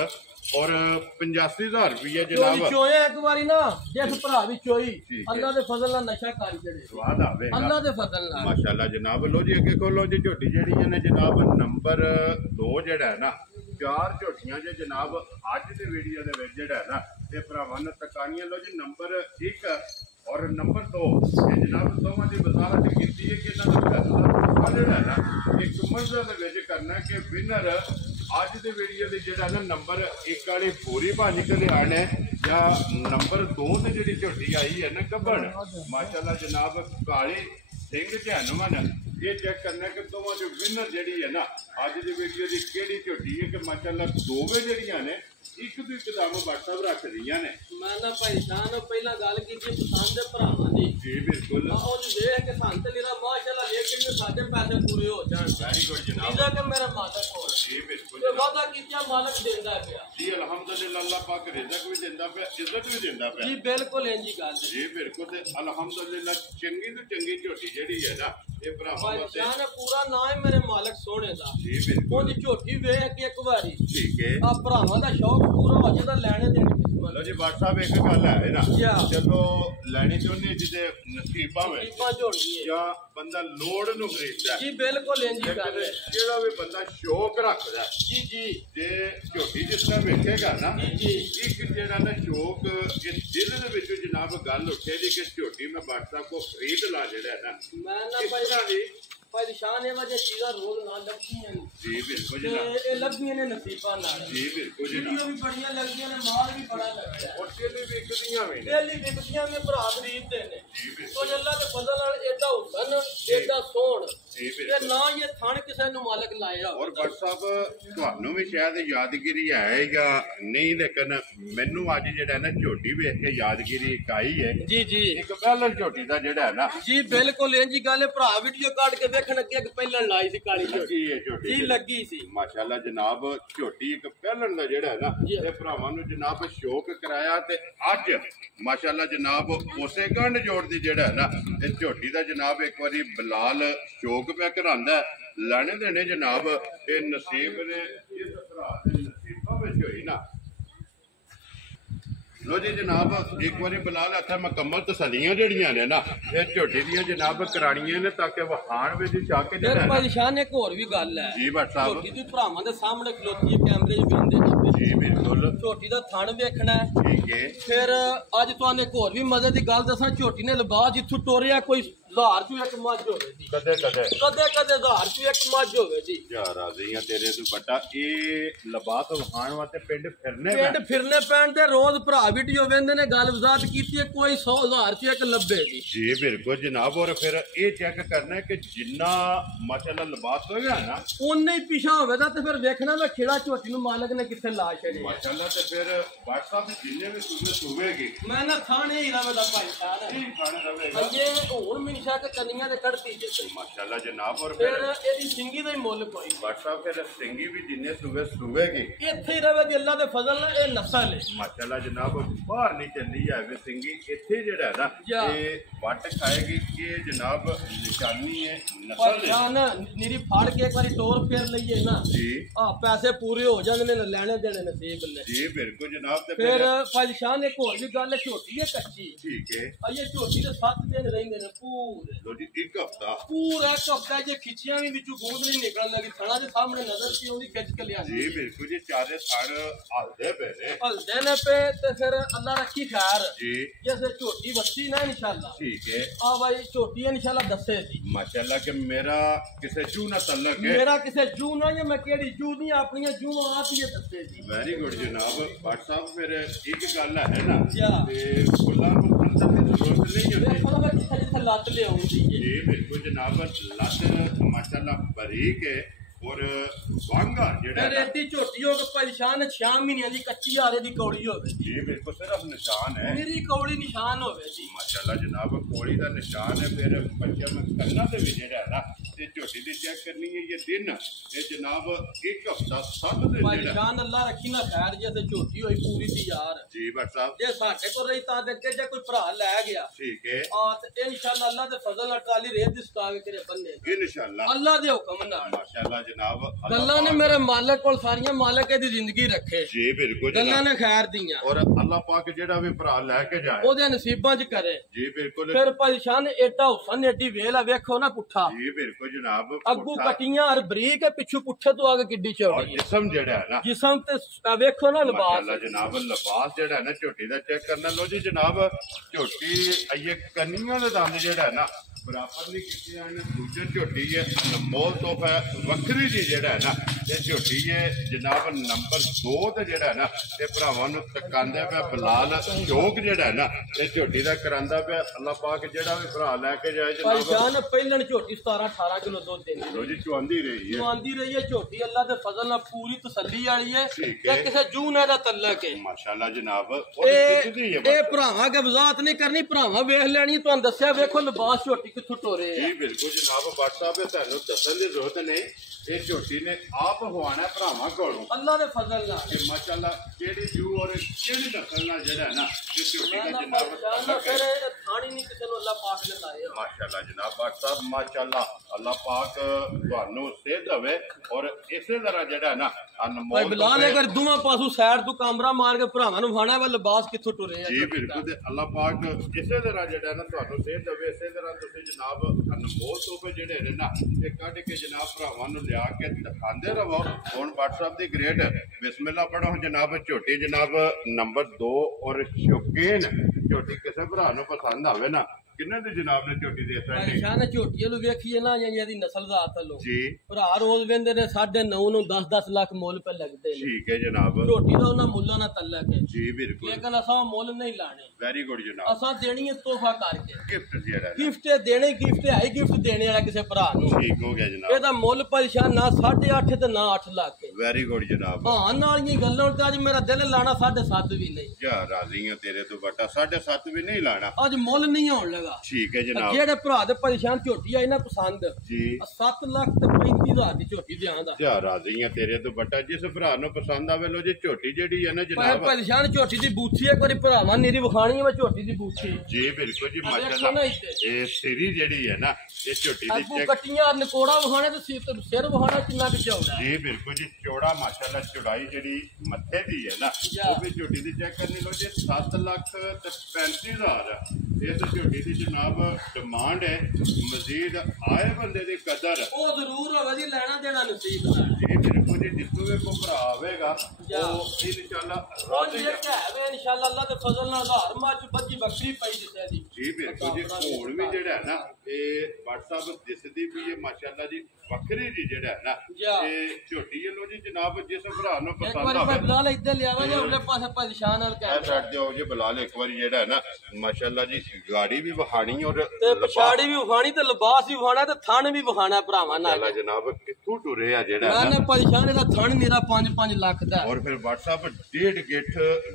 ਔਰ 85,000 ਰੁਪਏ चोरी ਜਨਾਬ चोए एक बारी ना जिस भरा भी चोई ठीक है। अल्लाह दे फजल नाल नशा कर जड़े ਸਵਾਦ ਆਵੇਗਾ अल्लाह दे फजल नाल ਮਾਸ਼ਾਅੱਲਾ ਜਨਾਬ ਲੋ ਜੀ ਅੱਗੇ ਖੋਲੋ ਜੀ ਝੋਟੀ ਜਿਹੜੀ ਨੇ ਜਨਾਬ ਨੰਬਰ 2 ਜਿਹੜਾ ਹੈ ਨਾ 4 ਝੋਟੀਆਂ ਜੇ ਜਨਾਬ ਅੱਜ ਦੇ ਵੀਡੀਓ ਦੇ ਵਿੱਚ ਜਿਹੜਾ ਹੈ ਨਾ ਤੇ ਭਰਾਵਾਂ ਨੇ ਤਕਾਨੀਆਂ ਲੋ ਜੀ ਨੰਬਰ 1 ਔਰ ਨੰਬਰ 2 ਇਹ ਜਨਾਬ ਦੋਵਾਂ ਦੀ ਵਜ਼ਾਹਤ ਕੀਤੀ ਹੈ ਕਿ ਇਹਨਾਂ ਦਾ ਫੈਸਲਾ ਜਿਹੜਾ ਹੈ ਨਾ ਇੱਕ ਮੰਜ਼ਲ ਦੇ ਵਿੱਚ ਕਰਨਾ ਕਿ ਵਿਨਰ ਅੱਜ ਦੇ ਵੀਡੀਓ ਦੇ ਜਿਹੜਾ ਨਾ ਨੰਬਰ 1 ਵਾਲੀ ਪੂਰੀ ਭਾ ਨਿਕਲੇ ਆਣੇ ਜਾਂ ਨੰਬਰ 2 ਤੇ ਜਿਹੜੀ ਝੋਟੀ ਆਈ ਹੈ ਨਾ ਗੱਬਣ ਮਾਸ਼ਾਅੱਲਾ ਜਨਾਬ ਕਾਲੇ ਸਿੰਘ ਧਿਆਨਵਨ ਇਹ ਚੈੱਕ ਕਰਨਾ ਕਿ ਦੋਵਾਂ ਦੇ ਵਿਨਰ ਜਿਹੜੀ ਹੈ ਨਾ ਅੱਜ ਦੀ ਵੀਡੀਓ ਦੀ ਕਿਹੜੀ ਝੋਟੀ ਹੈ ਕਿ ਮਾਸ਼ਾਅੱਲਾ ਦੋਵੇਂ ਜਿਹੜੀਆਂ ਨੇ ਇੱਕ ਤੋਂ ਇੱਕ ਦਮ WhatsApp ਰੱਖ ਰਹੀਆਂ ਨੇ मैं ना भाई जान पहला गल की पसंद है भरावां दी ਜੀ ਬਿਲकुल ਉਹ ਵੇਖ ਕੇ ਸੰਤ ਲੀਰਾ ਮਾਸ਼ਾਅੱਲਾ ਲੇਕਿਨ ਵੀ ਸਾਡੇ ਪੈਸੇ ਪੂਰੇ ਹੋ ਜਾਣ ਵੈਰੀ ਗੁੱਡ ਜਨਾਬ ਇਹਦਾ ਕਿ ਮੇਰਾ ਮਾਲਕ ਕੋਲ ਜੀ ਬਿਲकुल ਤੇ ਵਾਦਾ ਕੀਤਾ ਮਾਲਕ ਦਿੰਦਾ ਪਿਆ ਜੀ ਅਲਹਮਦੁਲਿਲਾ ਅੱਲਾਹ ਪਾਕ ਰਿਜ਼ਕ ਵੀ ਦਿੰਦਾ ਪਿਆ ਇੱਜ਼ਤ ਵੀ ਦਿੰਦਾ ਪਿਆ ਜੀ ਬਿਲਕੁਲ ਇੰਜ ਹੀ ਗੱਲ ਹੈ ਜੀ ਬਿਲਕੁਲ ਤੇ ਅਲਹਮਦੁਲਿਲਾ ਚੰਗੀ ਤੋਂ ਚੰਗੀ ਝੋਟੀ ਜਿਹੜੀ ਹੈ ਨਾ ਇਹ ਭਰਾਵਾਂ ਭਾਈ ਵਾਸਤੇ ਜਾਨ ਪੂਰਾ ਨਾਂ ਹੈ ਮੇਰੇ ਮਾਲਕ ਸੋਹਣੇ ਦਾ ਜੀ ਬਿਲकुल ਉਹਦੀ ਝੋਟੀ ਵੇਖ ਕੇ ਇੱਕ ਵਾਰੀ ਠੀਕ ਹੈ ਆ ਭਰਾਵਾਂ ਦਾ ਸ਼ੌਕ ਪੂਰਾ ਹੋ ਜਾਂਦਾ ਲੈਣੇ ਦੇਣੇ ਲੋ ਜੀ WhatsApp ਇੱਕ ਗੱਲ ਹੈ ਨਾ ਯਾ। ਚਲੋ ਲੈਣੀ ਚਾਹੁੰਦੇ ਜਿਹਦੇ ਨਸੀਬਾਂ ਵਿੱਚ ਕੀਪਾਂ ਝੋਟੀ ਹੈ ਜਾਂ ਬੰਦਾ ਲੋੜ ਨੂੰ ਖਰੀਦਦਾ ਜੀ ਬਿਲਕੁਲ ਇੰਜ ਹੀ ਗੱਲ ਹੈ ਜਿਹੜਾ ਵੀ ਬੰਦਾ ਸ਼ੌਕ ਰੱਖਦਾ ਹੈ, ਜੀ ਜੀ ਜੇ ਝੋਟੀ ਜਿਸ ਤਰ੍ਹਾਂ ਵੇਖੇਗਾ ਨਾ ਜੀ ਜੀ ਇੱਕ ਜਿਹੜਾ ਨਾ ਸ਼ੌਕ ਇਸ ਦਿਲ ਦੇ ਵਿੱਚੋਂ ਜਨਾਬ ਗੱਲ ਉੱਠੇਗੀ ਕਿ ਝੋਟੀ ਮੈਂ WhatsApp ਕੋ ਖਰੀਦ ਲਾ ਜਿਹੜਾ ਹੈ ਨਾ ਮੈਂ ਨਾ ਇਸ ਭਾਈ ਤਰ੍ਹਾਂ ਵੀ ਪਰੇਸ਼ਾਨ ਇਹ ਵਜੇ ਚੀਜ਼ਾਂ ਰੋਜ਼ ਨਾ ਲੱਭਦੀਆਂ ਨੇ ਜੀ ਬਿਲਕੁਲ ਤੇ ਜਨਾਬ ਇਹ ਲੱਭਦੀਆਂ ਨੇ ਨਸੀਬਾਂ ਨਾਲ ਜੀ ਬਿਲकुल ਜਨਾਬ ਵੀਡੀਓ ਵੀ ਬੜੀਆਂ ਲੱਗਦੀਆਂ ਨੇ ਮਾਲ ਵੀ ਬੜਾ ਲੱਗਦਾ ਹੈ ਔਰ ਤੇਲੇ ਵੇਖਦੀਆਂ ਵੀ ਨੇ ਡੇਲੀ ਵਿਕਦੀਆਂ ਨੇ ਭਰਾ ਖਰੀਦਦੇ ਨੇ ਜੀ ਬਿਲकुल ਤੋ ਅੱਲਾ ਦੇ ਫਜ਼ਲ ਨਾਲ ਏਡਾ ਹੁਸਨ ਏਡਾ ਸੋਹਣ ਜੀ ਤੇ ਬਿਲकुल ਨਾ ਇਹ ਥਣ ਕਿਸੇ ਨੂੰ ਮਾਲਕ ਲਾਇਆ ਔਰ WhatsApp ਤੁਹਾਨੂੰ ਵੀ ਸ਼ਾਇਦ ਯਾਦਗਿਰੀ ਹੈ ਜਾਂ ਨਹੀਂ ਲੇਕਿਨ ਮੈਨੂੰ ਅੱਜ ਜਿਹੜਾ ਨਾ ਝੋਟੀ ਵੇਖ ਕੇ ਯਾਦਗਿਰੀ ਇੱਕ ਆਈ ਹੈ ਜੀ ਜੀ ਇੱਕ ਪਹਿਲਾਂ ਝੋਟੀ ਦਾ ਜਿਹੜਾ ਹੈ ਨਾ ਜੀ ਬਿਲਕੁਲ ਇੰਜ ਹੀ ਗੱਲ ਹੈ ਭਰਾ ਵੀਡੀਓ ਕੱਢ ਕੇ ਵੇਖਣ ਅੱਗੇ ਇੱਕ ਪਹਿਲਾਂ ਲਾਈ ਸੀ ਕਾਲੀ ਝੋਟੀ ਲੱਗੀ ਹੈ ਝੋਟੀ ਜੀ ਲੱਗੀ ਸੀ ਮਾਸ਼ਾਅੱਲਾ ਜਨਾਬ ਝੋਟੀ ਇੱਕ ਪਹਿਲਣ ਦਾ ਜਿਹੜਾ ਹੈ ਨਾ ਜੀ। ਇਹ ਭਰਾਵਾਂ ਨੂੰ ਜਨਾਬ ਸ਼ੌਕ ਕਰਾਇਆ ਤੇ ਅੱਜ ਮਾਸ਼ਾਅੱਲਾ ਜਨਾਬ ਉਸੇ ਗੰਢ ਜੋੜ ਦੀ ਜਿਹੜਾ ਹੈ ਨਾ ਇਹ ਝੋਟੀ ਦਾ ਜਨਾਬ ਇੱਕ ਵਾਰੀ ਬਲਾਲ ਸ਼ੌਕ ਪਿਆ ਕਰਾਂਦਾ ਲੈਣੇ ਦੇਣੇ ਜਨਾਬ ਇਹ ਨਸੀਬ ਨੇ ਇਸ ਭਰਾ ਦੇ ਨਸੀਬਾਂ ਵਿੱਚ ਹੋਈ ਨਾ ਲੋ ਜੀ ਜਨਾਬ ਇੱਕ ਵਾਰੀ ਬਲਾਲ ਹੱਥਾਂ ਮੁਕੰਮਲ ਤਸੱਲੀਆਂ ਜਿਹੜੀਆਂ ਨੇ ਨਾ ਇਹ ਝੋਟੀ ਦੀਆਂ ਜਨਾਬ ਕਰਾਣੀਆਂ ਨੇ ਤਾਂ ਕਿ ਵਹਾਣ ਵਿੱਚ ਜਾ ਕੇ ਜਿਹੜਾ ਫਿਰ ਹੈ ਨਾ ਭਾਈ ਸ਼ਾਨ ਇੱਕ ਹੋਰ ਵੀ ਗੱਲ ਹੈ ਜੀ ਭੱਟ ਸਾਹਿਬ ਝੋਟੀ ਦੀ ਭਰਾਵਾਂ ਦੇ ਸਾਹਮਣੇ ਖਲੋਤੀ ਹੈ ਕੈਮਰੇ 'ਚ ਵੇਖਦੇ ਨੇ ਜੀ ਬਿਲकुल ਝੋਟੀ ਦਾ ਥਣ ਵੇਖਣਾ ਹੈ ਠੀਕ ਹੈ ਫਿਰ ਅੱਜ ਤੁਹਾਨੂੰ ਇੱਕ ਹੋਰ ਵੀ ਮਜ਼ੇ ਦੀ ਗੱਲ ਦੱਸਾਂ ਝੋਟੀ ਨੇ ਲਿਬਾਸ ਜਿੱਥੋਂ ਟੋਰਿਆ ਕੋਈ 1000 ਚੋਂ ਇੱਕ ਮੱਝ ਹੋਵੇ ਜੀ ਕਦੇ ਕਦੇ ਕਦੇ ਕਦੇ 1000 ਚੋਂ ਇੱਕ ਮੱਝ ਹੋਵੇ ਜੀ ਯਾਰ ਰਾਜ਼ੀਆਂ ਤੇਰੇ ਤੋਂ ਬੱਟਾ ਇਹ ਲਬਾਸ ਵਹਾਣ ਵਾਸਤੇ ਪਿੰਡ ਫਿਰਨੇ ਪਿੰਡ ਫਿਰਨੇ ਪੈਣ ਤੇ ਰੋਜ਼ ਭਰਾ ਵੀਡੀਓ ਵੇਂਦੇ ਨੇ ਗੱਲ ਵਜ਼ਾਤ ਕੀਤੀ ਹੈ ਕੋਈ 100,000 ਚੋਂ ਇੱਕ ਲੱਭੇ ਜੀ ਜੀ ਬਿਲਕੁਲ ਜਨਾਬ ਔਰ ਫਿਰ ਇਹ ਚੈੱਕ ਕਰਨਾ ਹੈ ਕਿ ਜਿੰਨਾ ਮਾਸ਼ਾਅੱਲਾ ਲਬਾਸ ਹੋਇਆ ਨਾ ਉਹਨੇ ਹੀ ਪਿਛਾ ਹੋਵੇਗਾ ਤੇ ਫਿਰ ਵੇਖਣਾ ਵਾ ਖੇੜਾ ਝੋਟੀ ਨੂੰ ਮਾਲਕ ਨੇ ਕਿੱਥੇ ਲਾ ਛੜਿਆ ਮਾਸ਼ਾਅੱਲਾ ਤੇ ਫਿਰ WhatsApp ਤੇ ਜਿੰਨੇ ਵੀ ਸੂਬੇ ਸੂਵੇਗੀ ਮੈਂ ਨਾ ਥਾਣੇ ਹੀ ਰਵੇ ਦਾ ਭਾਈ ਸਾਹਿਬ ਕੀ ਖਾਣ ਰਵੇਗਾ ਅਜੇ ਹੁਣ ਮਿੰਸ਼ਾ ਕੇ ਕੰਨੀਆਂ ਦੇ ਕੱਢਤੀ ਜੀ ਮਾਸ਼ਾਅੱਲਾ ਜਨਾਬ ਔਰ ਫਿਰ ਫਿਰ ਇਹਦੀ ਸਿੰਗੀ ਦਾ ਹੀ ਮੁੱਲ ਕੋਈ WhatsApp ਫਿਰ ਸਿੰਗੀ ਵੀ ਜਿੰਨੇ ਸੂਬੇ ਸੂਵੇਗੀ ਇੱਥੇ ਹੀ ਰਵੇ ਦੀ ਅੱਲਾ ਦੇ ਫਜ਼ਲ ਨਾਲ ਇਹ ਨਸਲ ਹੈ ਮਾਸ਼ਾਅੱਲਾ ਜਨਾਬ ਬਾਹਰ ਨਹੀਂ ਚੱਲੀ ਹੈ ਵੀ ਸਿੰਗੀ ਇੱਥੇ ਜਿਹੜਾ ਹੈ ਜਾ। ਨਾ ਇਹ ਵੱਟ ਖਾਏਗੀ ਕਿ ਜਨਾਬ ਨਿਸ਼ਾਨੀ ਹੈ ਪਰ ਨਸਲ ਹੈ ਜਾਨ ਨੀਰੀ ਫਾੜ ਕੇ ਇੱਕ ਵਾਰੀ ਟੋਰ ਫੇਰ ਲਈਏ ਨਾ ਜੀ ਆ ਪੈਸੇ ਪੂਰੇ ਹੋ ਜਾਂਦੇ ਨੇ ਲੈਣੇ ਦੇਣੇ ਨਸੀਬ ਨੇ ਜੀ ਬਿਲकुल ਜਨਾਬ ਤੇ ਫਿਰ ਫਿਰ ਫਲਸ਼ਾਨ ਇੱਕ ਹੋਰ ਵੀ ਗੱਲ ਹੈ ਛੋਟੀ ਹੈ ਕੱਚੀ ਠੀਕ ਹੈ ਇਹ ਝੋਟੀ ਦੇ 7 ਦਿਨ ਰਹਿੰਦੇ ਨੇ ਪੂਰੇ ਲੋ ਜੀ ਇੱਕ ਹਫਤਾ ਪੂਰਾ ਇੱਕ ਹਫਤਾ ਜੇ ਖਿੱਚੀਆਂ ਵੀ ਵਿੱਚੋਂ ਗੂੰਦ ਨਹੀਂ ਨਿਕਲਣ ਲੱਗੀ ਥਣਾ ਦੇ ਸਾਹਮਣੇ ਨਜ਼ਰ ਸੀ ਉਹਦੀ ਖਿੱਚ ਕੇ ਲਿਆਂਦੀ ਜੀ ਬਿਲकुल ਜੀ ਚਾਰੇ ਥੜ ਹਲਦੇ ਪਏ ਨੇ ਹਲਦੇ ਨੇ ਪੇ ਤੇ ਫਿਰ ਅੱਲਾ ਰੱਖੀ ਖੈਰ ਜੀ ਜੈਸੇ ਝੋਟੀ ਵੱਸੀ ਨਾ ਇਨਸ਼ਾਅੱਲਾ ਠੀਕ ਹੈ ਆ ਭਾਈ ਝੋਟੀ ਇਨਸ਼ਾਅੱਲਾ ਦੱਸੇ ਸੀ ਮਾਸ਼ਾਅੱਲਾ ਕਿ ਮੇਰਾ ਕਿਸੇ ਚੂ ਨਾ ਤਲਕ ਹੈ ਮੇਰਾ ਕਿਸੇ ਜੂ ਨਾ ਜਾਂ ਮੈਂ ਕਿਹੜੀ ਜੂ ਨਹੀਂ ਆਪਣੀਆਂ ਜੂ ਆਪ ਹੀ ਦੱਸੇ ਸੀ ਵੈਰੀ ਗੁੱਡ ਜਨਾਬ WhatsApp ਫਿਰ ਇੱਕ ਗੱਲ ਹੈ ਨਾ ਜਾ। ਤੇ ਫੁੱਲਾਂ ਨੂੰ ਅੰਦਰ ਦੀ ਜ਼ਰੂਰਤ ਨਹੀਂ ਹੁੰਦੀ ਵੇਖੋ ਨਾ ਜਿੱਥੇ ਜਿੱਥੇ ਲੱਤ ਲਿਆਉਂਦੀ ਹੈ ਜੀ ਬਿਲकुल ਜਨਾਬ ਲੱਤ ਮਾਸ਼ਾਅੱਲਾ ਬਰੀਕ ਹੈ और वांगा जेड़ा रेती झोटी हो के परेशान 6 महीने की कच्ची आरे की कौड़ी हो जी बिल्कुल सिर्फ निशान है मेरी कौड़ी निशान हो जी माशाल्लाह जनाब कौड़ी का निशान है फिर बच्चा में करना तो भी जेड़ा है ना ये झोटी दी चेक करनी है ये दिन ये जनाब एक हफ्ता 7 दिन परेशान अल्लाह रखी ना खैर जैसे झोटी होई पूरी तैयार जी बट साहब जे साडे को रही ता देखे जे कोई भरा लै गया ठीक है और ते इंशाल्लाह अल्लाह दे फजल नाल ट्राली रेत दी सटा के करे बन्ने इंशाल्लाह अल्लाह दे हुक्म नाल माशाल्लाह जनाब गल्ला ने मेरे मालिक कोल सारियां मालिक दी जिंदगी रखे जी बिल्कुल गल्ला ने खैर दियां और अल्लाह पाक जेड़ा भी भरा लेके जाए ओदे नसीबां च करे जी बिल्कुल फिर परेशान एडा हुसन एडी वेल वेखो ना पुठा जी बिल्कुल जनाब अग्गू कटियां और बरीक है पिछू पुठे तो आगे किड्डी और चौड़ी जिस्म जेड़ा है ना जिस्म ते वेखो ना लिबास माशाल्लाह जनाब लिबास जेड़ा है ना झोटी दा चेक करना लो जी जनाब झोटी ये कन्नियां दे दंद जेड़ा है ना बराबर नहीं कीते हैं दूजे झोटी है अनमोल तोहफा वक्री जी जेड़ा है ना ये झोटी है जनाब नंबर 2 ते जेड़ा है ना ये भरावां नूं तकांदा पे बिलाल शौक जेड़ा है ना ये झोटी दा करांदा पे अल्लाह पाक जेड़ा भी भरा लेके जाए जनाब परेशान पहलन झोटी 17-18 किलो दूध देनी लो जी चुआंदी रही है आंदी रही है झोटी अल्लाह दे फजल नाल पूरी तसल्ली वाली है ठीक ये है किसे जून है दा तल्लक है माशाल्लाह जनाब और किसी दी है ए भरावां के वजात नहीं करनी भरावां वेख लेनी तुहानू दस्सिया वेखो लिबास झोटी कित्थों टोरे जी बिल्कुल जनाब व्हाट्सएप पे तुहानू दस्सण दी जरूरत नहीं ये झोटी ने आप हवाना भरावां कोलों अल्लाह दे फजल नाल कि माशाल्लाह केड़ी जू और केड़ी नस्ल नाल जेड़ा है ना ये झोटी का ना जनाब परेशान ना फिर थानी नहीं किसे नु अल्लाह पाक ने लाए हो माशाल्लाह जनाब व्हाट्सएप माशाल्लाह अल्लाह पाक तुहानू सेहत देवे और इसे तरह जेड़ा है ना भाई अनमोल बिलाल अगर दोवां पासों साइड तो कामरा मार के भरावां नु वाणा वा लिबास कित्थों टुरे जी बिल्कुल ते अल्लाह पाक इसे तरह जेड़ा है ना तुहानू सेहत देवे इसे तरह तुसीं जनाब अनमोल तोहफे जेड़े ने ना ये कढ के जनाब भरावां नू लिया के दिखांदे रहो हुण व्हाट्सएप दी ग्रेड बिस्मिल्लाह पढ़ो जनाब झोटी जनाब नंबर 2 और शौकीन झोटी किसे भरा नू पसंद आवे ना किन्ने दी जनाब ने झोटी दे सकदी परेशान झोटी नु वेखिए ना यानी नस्ल जात लो जी भरा रोज वेंदे ने 9.5 नु 10-10 लाख मोल पे लगदे ने ठीक है जनाब झोटी दा उन्हां मुल्लां ना तल्लक है जी बिल्कुल लेकिन असां मुल नहीं लाने वेरी गुड जनाब असां देनी है तोहफा करके गिफ्ट जेड़ा है गिफ्ट देने गिफ्ट है गिफ्ट देने वाला किसे भरा नु ठीक हो गया जनाब ਇਹਦਾ ਮੁੱਲ ਪਰੇਸ਼ਾਨ ਨਾ 8.5 ਤੇ ਨਾ 8 ਲੱਖ वेरी गुड जनाब ਹਾਂ ਨਾਲ ਇਹ ਗੱਲਾਂ ਤੇ ਅੱਜ ਮੇਰਾ ਦਿਲ ਲਾਣਾ 7.5 ਵੀ ਨਹੀਂ क्या राजी हूं तेरे तो बटा 7.5 भी नहीं लाना ਅੱਜ ਮੁੱਲ ਨਹੀਂ ਹੋਣ ਲਗਾ ठीक है जनाब ਜਿਹੜੇ ਭਰਾ ਦੇ ਪਰੇਸ਼ਾਨ ਝੋਟੀ ਆਈ ਨਾ ਪਸੰਦ जी 7 ਲੱਖ ਤੇ 35,000 ਦੀ ਝੋਟੀ ਦਿਆਂ ਦਾ क्या राजी हैं तेरे तो बटा जिस भरा नु पसंद आवे लो जी झोटी जेड़ी है ना ਪਰ जनाब ਪਰੇਸ਼ਾਨ ਝੋਟੀ ਦੀ ਬੂਥੀ ਇੱਕ ਵਾਰੀ ਭਰਾਵਾਂ ਨੀਰੀ ਵਿਖਾਣੀ ਹੈ ਮੈਂ ਝੋਟੀ ਦੀ ਬੂਥੀ जी बिल्कुल जी देखो ना माशाल्लाह इसे। ये सिरी जेड़ी है ना ये झोटी दी ਅੱਗੂ चेक ਕੱਟੀਆਂ ਨਕੋੜਾ ਵਿਖਾਣੇ ਤੇ ਸਿਰ ਵਿਖਾਣਾ ਕਿੰਨਾ ਕੁ ਚੌੜਾ जी बिल्कुल जी चौड़ा माशाल्लाह चौड़ाई जेड़ी मथे दी है ना या। वो भी झोटी दी चेक करनी लो जी 7 लाख ते 35,000 इस झोटी दी जनाब डिमांड है मजीद आए बंदे दी कदर ਉਹ ਜ਼ਰੂਰ ਹੋਵੇ ਜੀ ਲੈਣਾ ਦੇਣਾ ਨਸੀਬ ਨਾਲ जी बिल्कुल जी जिसको भी को भरा आवेगा या। वो इंशाल्लाह ਉਹ राजी ਜੇ ਕਹਵੇ ਇਨਸ਼ਾਅੱਲਾ ਅੱਲਾਹ ਦੇ ਫਜ਼ਲ ਨਾਲ ਆਧਾਰ ਮੱਝ ਬੱਜੀ ਬੱਕਰੀ ਪਈ ਜਿੱਤੇ ਦੀ जी बिल्कुल जी घोड़ भी जेड़ा है ना ये व्हाट्सएप दिसदी भी है माशाल्लाह जी वक्री जी जेड़ा है ना या। ये झोटी है लो जी जनाब जिस भरा नु ਇੱਕ पसंद ਵਾਰੀ आवे ਮੈਂ ਬਿਲਾਲ ਇੱਧਰ ਲਿਆਵਾ ਜਾਂ ਉਹਲੇ ਪਾਸੇ ਪਰੇਸ਼ਾਨ ਨਾਲ ਇਹ ਕਹਿ ਛੱਡ ਦਿਓ ਜੀ ਬਲਾਲ ਇੱਕ ਵਾਰੀ ਜਿਹੜਾ ਹੈ ਨਾ ਮਾਸ਼ਾਅੱਲਾ ਜੀ ਗਾੜੀ ਵੀ ਵਹਾਣੀ ਔਰ ਤੇ ਪਛਾੜੀ ਵੀ ਵਿਖਾਣੀ ਤੇ ਲਿਬਾਸ ਵੀ ਵਿਖਾਣਾ ਤੇ ਥਣ ਵੀ ਵਿਖਾਣਾ ਭਰਾਵਾਂ ਨਾਲ ਅੱਲਾ ਜਨਾਬ ਕਿੱਥੋਂ ਟੁਰੇ ਆ ਜਿਹੜਾ ਮੈਂ ਹੈ ਨਾ ਨਾ ਪਰੇਸ਼ਾਨ ਇਹਦਾ ਥਣ ਮੇਰਾ 5-5 ਲੱਖ ਦਾ ਔਰ ਫਿਰ WhatsApp ਡੇਢ ਗਿੱਠ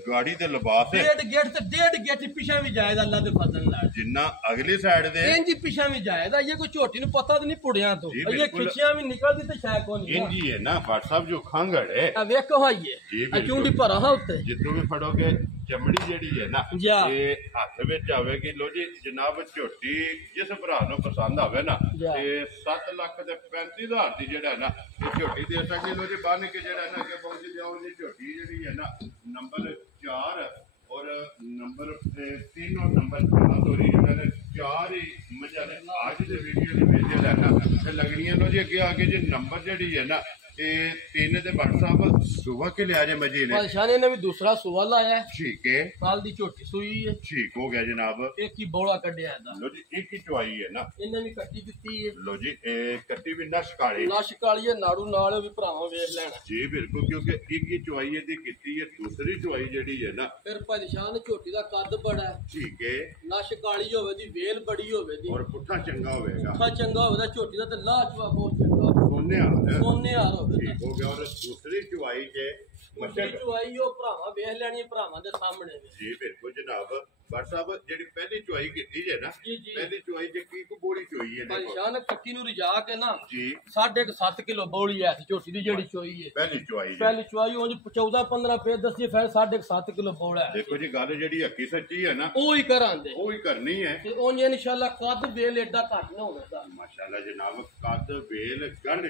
ਗਾੜੀ ਦੇ ਲਿਬਾਸ ਹੈ ਡੇਢ ਗੇਟ ਤੇ ਡੇਢ ਗੇਟ ਪਿਛਾ ਵੀ ਜਾਇਦਾ ਅੱਲਾ ਦੇ ਫਜ਼ਲ ਨਾਲ ਜਿੰਨਾ ਅਗਲੀ ਸਾਈਡ ਦੇ ਇੰਜ ਪਿਛਾ ਵੀ ਜਾਇਦਾ ਇਹ ਕੋਈ ਝੋਟੀ ਨੂੰ ਪਤਾ ਤੇ ਨਹੀਂ ਪੁੜਿਆਂ ਤੋਂ ਜੀ, ਇਹ ਬਿਲਕੁਲ। ਖਿੱਚੀਆਂ ਵੀ ਨਿਕਲਦੀ ਤੇ ਸ਼ਾਇਦ ਕੋ ਨਹੀਂ ਇੰਜੀ ਹੈ ਨਾ WhatsApp ਜੋ ਖੰਗੜ ਹੈ ਆ ਵੇਖੋ ਹਾਈਏ ਜੀ, ਆ ਬਿਲਕੁਲ। ਚੁੰਡੀ ਭਰਾ ਹਾ ਉੱਤੇ ਜਿੱਥੋਂ ਵੀ ਫੜੋਗੇ ਚਮੜੀ ਜਿਹੜੀ ਹੈ ਨਾ ਜਾ। ਇਹ ਹੱਥ ਵਿੱਚ ਆਵੇਗੀ ਲੋ ਜੀ ਜਨਾਬ ਝੋਟੀ ਜਿਸ ਭਰਾ ਨੂੰ ਪਸੰਦ ਆਵੇ ਨਾ ਜਾ। ਤੇ 7 ਲੱਖ ਤੇ 35,000 ਦੀ ਜਿਹੜਾ ਹੈ ਨਾ ਇਹ ਝੋਟੀ ਦੇ ਸਕਦੇ ਲੋ ਜੀ ਬੰਨ ਕੇ ਜਿਹੜਾ ਹੈ ਨਾ ਅੱਗੇ ਪਹੁੰਚ ਜਾਓ ਜੀ ਝੋਟੀ ਜਿਹੜੀ ਹੈ ਨਾ ਨੰਬਰ 4 और नंबर 3 और नंबर 4 सॉरी मैंने 4 ही मजा ने आज दे वीडियो ने भेजे लेना ते लगनियां लो जी अगे आगे जी नंबर जेडी है ना ਇਹ ਤਿੰਨ ਦੇ WhatsApp ਸੁਬਹ ਕੇ ਲਿਆ ਜੇ ਮਜੀ ਨੇ ਪਰੇਸ਼ਾਨੀ ਨੇ ਵੀ ਦੂਸਰਾ ਸਵਾਲ ਆਇਆ ਠੀਕ ਹੈ ਕਾਲ ਦੀ ਝੋਟੀ ਸੂਈ ਹੈ ਠੀਕ ਹੋ ਗਿਆ ਜਨਾਬ ਇੱਕ ਹੀ ਬੋਲਾ ਕੱਢਿਆ ਇਹਦਾ ਲੋ ਜੀ ਇੱਕ ਹੀ ਚਵਾਈ ਹੈ ਨਾ ਇਹਨੇ ਵੀ ਕੱਟੀ ਦਿੱਤੀ ਹੈ ਲੋ ਜੀ ਇਹ ਕੱਟੀ ਵੀ ਨਸ਼ ਕਾਲੀ ਨਸ਼ ਕਾਲੀਏ ਨਾੜੂ ਨਾਲ ਵੀ ਭਰਾਵਾਂ ਵੇਖ ਲੈਣਾ ਜੀ ਬਿਲਕੁਲ ਕਿਉਂਕਿ ਇੱਕ ਹੀ ਚਵਾਈ ਇਹਦੀ ਕੀਤੀ ਹੈ ਦੂਸਰੀ ਚਵਾਈ ਜਿਹੜੀ ਹੈ ਨਾ ਫਿਰ ਪਰੇਸ਼ਾਨ ਝੋਟੀ ਦਾ ਕੱਦ ਬੜਾ ਹੈ ਠੀਕ ਹੈ ਨਸ਼ ਕਾਲੀ ਹੋਵੇ ਦੀ ਵੇਲ ਬੜੀ ਹੋਵੇ ਦੀ ਔਰ ਪੁੱਠਾ ਚੰਗਾ ਹੋਵੇਗਾ ਪੁੱਠਾ ਚੰਗਾ ਹੋਵੇ ਦਾ ਝੋਟੀ ਦਾ ਤੇ ਲਾਹ ਚਵਾ ਬਹੁਤ ਚੰਗਾ सोने हाल होवे ठीक हो गया। और दूसरी चुवाई जे मच्छर चुवाई ओ भरावा वेख लेनी भरावा दे सामने जी बिल्कुल जनाब। बट साहब जी पहली चुवाई की है ना, पहली चुवाई जी की बोली चुई है परेशान कट्टी नु रिजा के ना जी 7.5 किलो बोली है झोटी दी जेड़ी चुई है पहली चुवाई उंज 14-15 पे दसी फिर 7.5 किलो बोला है। देखो जी गल जेड़ी हकी सच्ची है ना ओ ही करांदे ओ ही करनी है ते उंज इंशाल्लाह कद बेल एडा घट ना होवेगा माशाल्लाह जनाब। कद बेल गंढ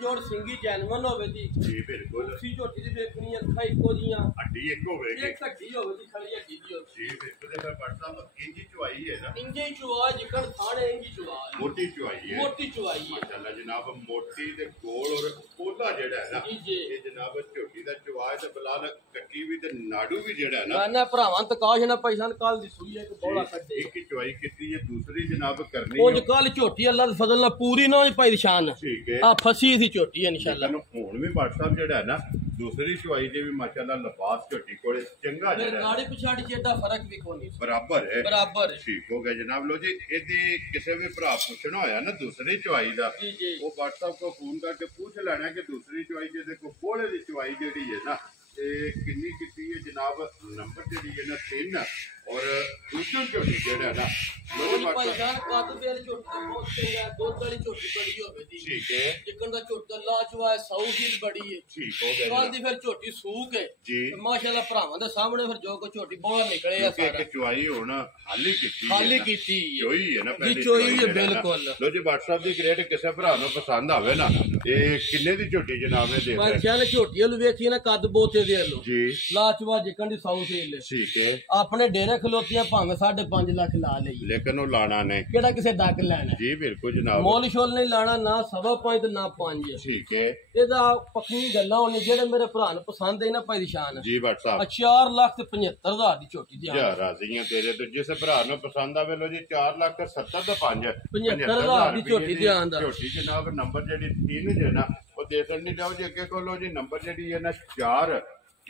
जोड़ सिंगी जैनवन होवे दी जी बिल्कुल। उसी झोटी दी देखनी अखा इको जियां हड्डी एक होवेगी एक हड्डी होवे दी खड़ी हड्डी दी जी बिल्कुल। बट साहब इंजी चुवाई है ना इंजी चुवा जिकन थाने इंजी चुवा मोटी चुवाई है माशाल्लाह जनाब। मोटी ते गोल और पोला जेड़ा है ना ये जनाब झोटी दा चुवा ते बिलाल कट्टी भी ते नाड़ू भी जेड़ा है ना मैं भरावां तकाश ना पैसान काल दी सुई है कि बोला कड्डे एक ही चुवाई कीती है दूसरी जनाब करनी ओ कल झोटी अल्लाह दे फजल नाल पूरी ना होई भाई शान ठीक है आ फसी थी झोटी इंशाल्लाह। हुन भी बट साहब जेड़ा है ना दूसरी चुवाई दे भी माशाल्लाह लिबास झोटी कोले चंगा जेड़ा है गाड़ी पिछाड़ी जेड़ा फर्क भी कोनी बराबर है ठीक हो गया जनाब। लो जी एदी किसी भी भरा पूछना होया ना दूसरी चुवाई दा वो बट साहब को फोन करके पूछ लेना कि दूसरी चुवाई जे को कोले दी चुवाई जेड़ी है ना किन्नी कीती है जनाब। नंबर जेड़ी है ना 3 और दूसरी झोटी जेड़ा है ना परेशान कद बेल झोटी बहुत चंगा दूध वाली झोटी बड़ी होवे दी ठीक है जिकन दा झोटा लाचवा है 100 हील बड़ी है ठीक हो गया। कल दी फिर झोटी सूक है जी माशाल्लाह भरावां दे सामने फिर जो को झोटी बाहर निकले है सारा चुवाई होना खाली कीती चोई है ना जी चोई है बिल्कुल। लो जी WhatsApp दी ग्रेड किसे भरा नु पसंद आवे ना ये किन्ने दी झोटी जनाब ने दे माशाल्लाह झोटी नु वेखी ना कद बोते दे लो जी लाचवा जिकन दी 100 हील ठीक है। अपने डेरे खलोतियां भावे 5.5 लाख ला लई लेकिन वो लाना ने केड़ा किसे डक लेना जी बिल्कुल जनाब। मोल शोल नहीं लाना ना 5.5 ते ना 5 ठीक है। ਇਹਦਾ ਪੱਕੀ ਗੱਲਾਂ ਹੋਣੀ ਜਿਹੜੇ ਮੇਰੇ ਭਰਾ ਨੂੰ ਪਸੰਦ ਹੈ ਨਾ ਭਾਈ ਨਿਸ਼ਾਨ ਜੀ WhatsApp 4,75,000 ਦੀ ਝੋਟੀ ਦੀ ਯਾਰ ਰਾਜ਼ੀਆਂ ਤੇਰੇ ਤੋਂ ਜਿਸ ਭਰਾ ਨੂੰ ਪਸੰਦ ਆਵੇ ਲੋ ਜੀ 4,70,000 ਦਾ 5 75,000 ਦੀ ਝੋਟੀ ਦੀ ਆਂਦਾ ਝੋਟੀ ਜਨਾਬ। ਨੰਬਰ ਜਿਹੜੀ 3 ਜੇ ਨਾ ਉਹ ਦੇ ਦੇਣੀ ਜਾਓ ਜੀ ਅੱਗੇ ਕੋਲੋ ਜੀ ਨੰਬਰ ਜਿਹੜੀ ਹੈ ਨਾ 4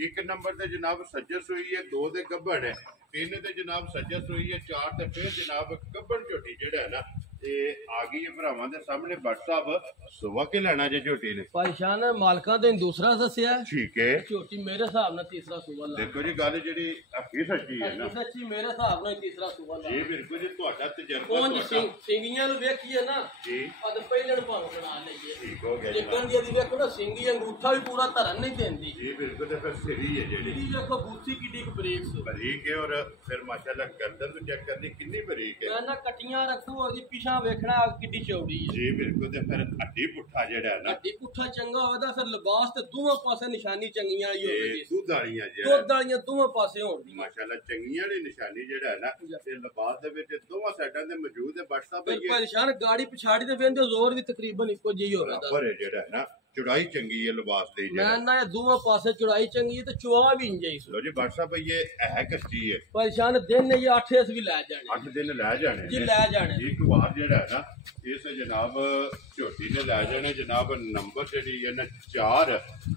ਇੱਕ ਨੰਬਰ ਤੇ ਜਨਾਬ ਸੱਜੇ ਸੂਈ ਹੈ 2 ਦੇ ਗੱਭਣ ਹੈ 3 ਤੇ ਜਨਾਬ ਸੱਜੇ ਸੂਈ ਹੈ 4 ਤੇ ਫਿਰ ਜਨਾਬ ਗੱਭਣ ਝੋਟੀ ਜਿਹੜਾ ਹੈ ਨਾ आ गई है भरावां दे सामने। बट साहब सुबह के लेना जे झोटी ने परेशान है मालका ने दूसरा दसिया ठीक है झोटी मेरे हिसाब नाल तीसरा सुबह ला देखो जी गल जेडी हकी सच्ची है ना सच्ची मेरे हिसाब नाल तीसरा सुबह ला जी बिल्कुल जी ਤੁਹਾਡਾ ਤਜਰਬਾ कौन सिंगियां नु वेखिए ना जी अद पहले भाव बना लईए ठीक हो गया लेकिन दी देखो ना सिंगी अंगूठा भी पूरा धरन नहीं देंदी जी बिल्कुल। फिर सिरी है जेडी देखो बूथी किडी बरीक है और फिर माशाल्लाह गर्दन तो चेक करनी कितनी बरीक है मैं ना कटियां रखू ओदी पिछा ਵੇਖਣਾ ਕਿੱਡੀ ਚੌੜੀ ਹੈ ਜੀ ਬਿਲਕੁਲ। ਤੇ ਫਿਰ ਹੱਡੀ ਪੁੱਠਾ ਜਿਹੜਾ ਹੈ ਨਾ ਹੱਡੀ ਪੁੱਠਾ ਚੰਗਾ ਹੋਵੇਦਾ ਫਿਰ ਲਿਬਾਸ ਤੇ ਦੋਵਾਂ ਪਾਸੇ ਨਿਸ਼ਾਨੀ ਚੰਗੀਆਂ ਵਾਲੀ ਹੋਵੇਗੀ ਦੁੱਧ ਵਾਲੀਆਂ ਦੁੱਧ ਵਾਲੀਆਂ ਦੋਵਾਂ ਪਾਸੇ ਹੋਣਗੀਆਂ ਮਾਸ਼ਾਅੱਲਾ ਚੰਗੀਆਂ ਵਾਲੀ ਨਿਸ਼ਾਨੀ ਜਿਹੜਾ ਹੈ ਨਾ ਤੇ ਲਿਬਾਸ ਦੇ ਵਿੱਚ ਦੋਵਾਂ ਸਾਈਡਾਂ ਤੇ ਮੌਜੂਦ ਹੈ। ਬਟ ਸਾਹਿਬ ਇਹ ਪਰੇਸ਼ਾਨ ਗਾੜੀ ਪਿਛਾੜੀ ਤੇ ਵੇਂਦੇ ਜ਼ੋਰ ਵੀ ਤਕਰੀਬਨ ਇੱਕੋ ਜਿਹੀ ਹੋਵੇਗਾ ਪਰ ਜਿਹੜਾ ਹੈ ਨਾ चौड़ाई चंगी है लिबास दी मैं ना ये दोवां पासे चौड़ाई चंगी है तो चुआ भी इंज ही लो जी बट साहब ये है किस चीज है परेशान दिन ने ये 8 भी ले जाने 8 दिन ले जाने जी ले जाने एक बार जेड़ा है ना इस जनाब झोटी ने ले जाने जनाब। नंबर जेडी है ना 4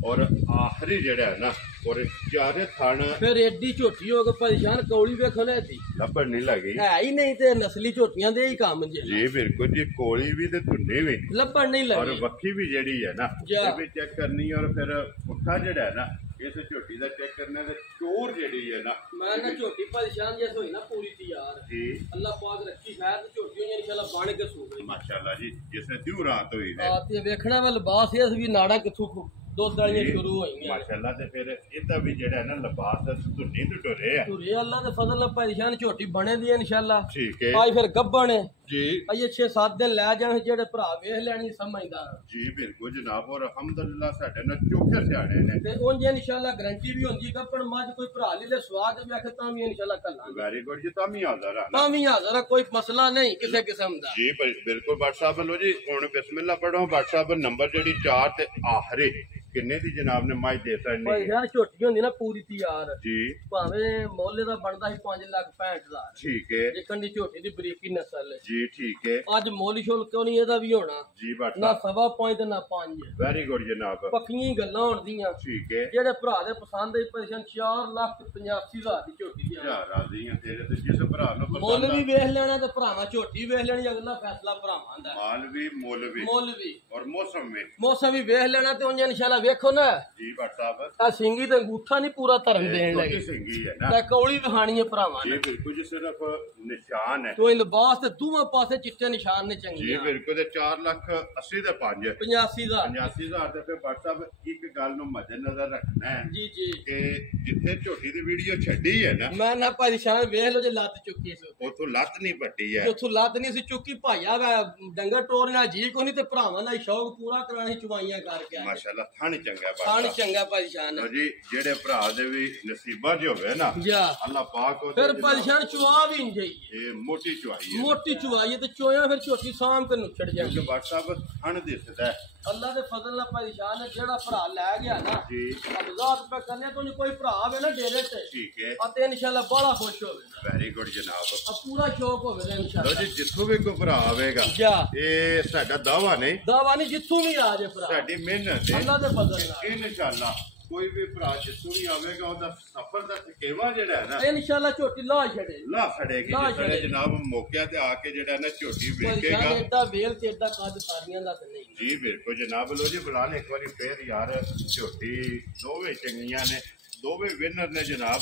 और आखिरी जेड़ा है ना और चारे थान फिर एडी झोटी हो गई परेशान कौड़ी वेखो ना दी लभन नहीं लगी है ही नहीं ते नस्ली झोटियां दे ही काम जी बिल्कुल जी। कोली भी ते धुन्नी भी लभन नहीं लगी और वक्की भी जेडी है ना भी चेक करनी और फिर पुट्ठा जेड़ा है ना इस झोटी दा चेक करने ते चोर जेडी है ना मैं ना झोटी परेशान जैसे होई ना पूरी तैयार जी अल्लाह पाक रखी खैर ते झोटी होई इंशाल्लाह बन के सो गई माशाल्लाह जी। जिसने दिउ रात हुई आ ते वेखना वा लिबास इस भी नाड़ा किथों दुध वालियां शुरू होईयां माशाल्लाह। ते फिर इदा भी जेड़ा है ना लिबास धुन्नी तो टुरे है टुरे अल्लाह दे फजल नाल परेशान झोटी बने दी इंशाल्लाह ठीक है। आई फिर गब्बन है जी ये 6-7 दिन ले जाने जेड़े भरा वेख लेनी समझदार जी बिल्कुल जनाब। और अल्हम्दुलिल्लाह साडे ना चोखे सियाणे ने ते उंज इंशाल्लाह गारंटी भी होंदी गब्बन मज कोई भरा ले स्वाद भी आखे तां भी इंशाल्लाह कल्ला वेरी गुड जी। तामी हाज़र है तां भी हाज़र है कोई मसला नहीं किसी किस्म दा जी बिल्कुल। बट साहब लो जी हुन बिस्मिल्लाह पढ़ो। बट साहब नंबर जेडी 4 ते आखिरी ਕਿੰਨੇ ਦੀ ਜਨਾਬ ਨੇ ਮੱਝ ਦੇ ਭਾਈ ਸਕਣੀ ਜਾਨ ਝੋਟੀ ਹੁੰਦੀ ਨਾ ਪੂਰੀ ਤਿਆਰ ਜੀ ਭਾਵੇਂ ਮੁੱਲ ਦਾ ਬਣਦਾ ਸੀ 5,65,000 ਠੀਕ ਹੈ ਜਿਕਣ ਦੀ ਝੋਟੀ ਦੀ ਬਰੀਕੀ ਨਸਲ ਹੈ ਜੀ ਠੀਕ ਹੈ ਅੱਜ ਮੁੱਲ ਸ਼ੁਲ ਕਿਉਂ ਨਹੀਂ ਇਹਦਾ ਵੀ ਹੋਣਾ ਜੀ ਬਟ ਨਾ 5.5 ਤੇ ਨਾ 5 ਵੈਰੀ ਗੁੱਡ ਜਨਾਬ ਪੱਕੀਆਂ ਹੀ ਗੱਲਾਂ ਹੋਣਦੀਆਂ ਠੀਕ ਹੈ ਜਿਹੜੇ ਭਰਾ ਦੇ ਪਸੰਦ ਆਈ ਪੈਸ਼ਨ 4,85,000 ਦੀ ਝੋਟੀ ਦੀ ਯਾਰ ਰਾਜ਼ੀ ਆ ਤੇਰੇ ਤੇ ਜਿਸ ਭਰਾ ਨੂੰ ਮੁੱਲ ਪਸੰਦ ਵੀ ਵੇਖ ਲੈਣਾ ਤੇ ਭਰਾਵਾਂ ਝੋਟੀ ਵੇਖ ਲੈਣੀ ਅਗਲਾ ਫੈਸਲਾ ਭਰਾਵਾਂ ਦਾ ਮਾਲ ਵੀ ਮੁੱਲ ਵੀ ਮੁੱਲ ਵੀ ਔਰ ਮੌਸਮ ਵੀ ਮੌਸਮ ਵੀ ਵੇਖ ਲੈਣਾ ਤੇ ਉਂਝ ਇਨਸ਼ਾਅੱਲਾ ਵੇਖੋ ਨਾ ਜੀ ਬਟ ਸਾਹਿਬ ਆ ਸਿੰਗੀ ਤੇ ਅੰਗੂਠਾ ਨਹੀਂ ਪੂਰਾ ਧਰਨ ਦੇਣ ਲੱਗੇ ਸਿੰਗੀ ਹੈ ਨਾ ਤੇ ਕੌਲੀ ਦਿਖਾਣੀ ਹੈ ਭਰਾਵਾਂ ਜੀ ਨੇ ਬਿਲਕੁਲ ਜੀ ਸਿਰਫ ਨਿਸ਼ਾਨ ਹੈ ਤੋ ਇਹ ਲਿਬਾਸ ਤੇ ਦੋਵਾਂ ਪਾਸੇ ਚਿੱਟੇ ਨਿਸ਼ਾਨ ਨੇ ਜੀ ਚੰਗੀਆਂ ਬਿਲਕੁਲ ਤੇ 4,80,000 ਦੇ 5 85,000 85,000 ਦੇ ਫਿਰ ਬਟ ਸਾਹਿਬ ਇੱਕ ਗੱਲ ਨੂੰ ਮੱਦੇ ਨਜ਼ਰ ਰੱਖਣਾ ਹੈ ਜੀ ਜੀ ਕਿ ਜਿੱਥੇ ਝੋਟੀ ਦੀ ਵੀਡੀਓ ਛੱਡੀ ਹੈ ਨਾ ਮੈਂ ਨਾ ਭਾਈ ਸ਼ਾਨ ਵੇਖ ਲੋ ਜੇ ਲੱਤ ਚੁੱਕੀ ਸੀ ਉਥੋਂ ਲੱਤ ਨਹੀਂ ਪੱਟੀ ਹੈ ਉਥੋਂ ਲੱਤ ਨਹੀਂ ਸੀ ਚੁੱਕੀ ਭਾਈਆ ਵਾ ਡੰਗਰ ਟੋਰੀਆਂ ਜੀ ਕੋ ਨਹੀਂ ਤੇ ਭਰਾਵਾਂ ਦਾ ਸ਼ੌਕ ਪੂਰਾ ਕਰਾਣੀ ਚਵਾਈਆਂ ਕਰਕੇ ਆਏ ਮਾਸ਼ਾਅੱਲਾ ਥਣ ਚੰਗਾ ਖਾਣ ਬਾਤ ਚੰਗਾ ਭਾਈ ਸ਼ਾਨ ਲਓ ਜੀ ਜਿਹੜੇ ਭਰਾ ਦੇ ਵੀ ਨਸੀਬਾਂ 'ਚ ਹੋਵੇ ਨਾ ਜਾ ਅੱਲਾਹ ਪਾਕ ਉਹਦੇ ਫਿਰ ਭਾਈ ਸ਼ਾਨ ਚਵਾ ਵੀ ਇੰਜਈ ਇਹ ਮੋਟੀ ਚੁਆਈ ਹੈ ਮੋਟੀ ਚਵਾਈ ਤੇ ਚੋਇਆ ਫਿਰ ਝੋਟੀ ਸਾਂਭ ਕੇ ਨੁੱਛੜ ਜਾਂਦੀ ਕਿਉਂਕਿ ਬਟ ਸਾਹਿਬ ਥਣ ਦਿਸਦਾ ਹੈ। ਅੱਲਾ ਦੇ ਫਜ਼ਲ ਨਾਲ ਭਾਈ ਸ਼ਾਨ ਨੇ ਜਿਹੜਾ ਭਰਾ ਲੈ ਗਿਆ ਨਾ ਜੀ ਅਬਜ਼ਾਤ ਪੇ ਕਰਨੇ ਤੋਂ ਕੋਈ ਭਰਾ ਆਵੇ ਨਾ ਡੇਰੇ ਤੇ ਠੀਕ ਹੈ ਅਤੇ ਇਨਸ਼ਾਅੱਲਾ ਬੜਾ ਖੁਸ਼ ਹੋਵੇ ਵੈਰੀ ਗੁੱਡ ਜਨਾਬ ਆ ਪੂਰਾ ਸ਼ੌਕ ਹੋਵੇ ਲਓ ਇਨਸ਼ਾਅੱਲਾ ਜੀ ਜਿੱਥੋਂ ਵੀ ਕੋਈ ਭਰਾ ਆਵੇਗਾ ਜਾ ਇਹ ਸਾਡਾ ਦਾਵਾ ਨਹੀਂ ਦਾਵਾ ਨਹੀਂ ਜਿੱਥੋਂ ਵੀ ਆ ਜੇ ਭਰਾ ਸਾਡੀ ਮਿਹਨਤ ਹੈ ਅੱਲਾ ਦੇ ਫਜ਼ਲ ਨਾਲ ਇਨਸ਼ਾਅੱਲਾ ਕੋਈ ਵੀ ਭਰਾ ਜਿੱਥੋਂ ਵੀ ਆਵੇਗਾ ਉਹਦਾ ਸਫ਼ਰ ਦਾ ਥਕੇਵਾ ਜਿਹੜਾ ਹੈ ਨਾ ਇਨਸ਼ਾਅੱਲਾ ਝੋਟੀ ਲਾ ਛੜੇ ਲਾ ਛੜੇਗੀ ਲਾ ਜਿਸ ਵੇਲੇ ਛੜੇਗੀ। ਜਨਾਬ ਮੌਕਿਆਂ ਤੇ ਆ ਕੇ ਜਿਹੜਾ ਨਾ ਝੋਟੀ ਭਾਈ ਸ਼ਾਨ ਵੇਖੇਗਾ ਏਡਾ ਵੇਲ ਤੇ ਏਡਾ ਕੱਦ ਸਾਰੀਆਂ ਦਾ ਤੇ ਨਹੀਂ ਜੀ ਬਿਲਕੁਲ ਜਨਾਬ ਲੋ ਜੀ ਬੁਲਾ ਲੈ ਇੱਕ ਵਾਰੀ ਫੇਰ ਯਾਰ ਝੋਟੀ ਦੋਵੇਂ ਚੰਗੀਆਂ ਨੇ ਦੋਵੇਂ ਵਿਨਰ ਨੇ ਜਨਾਬ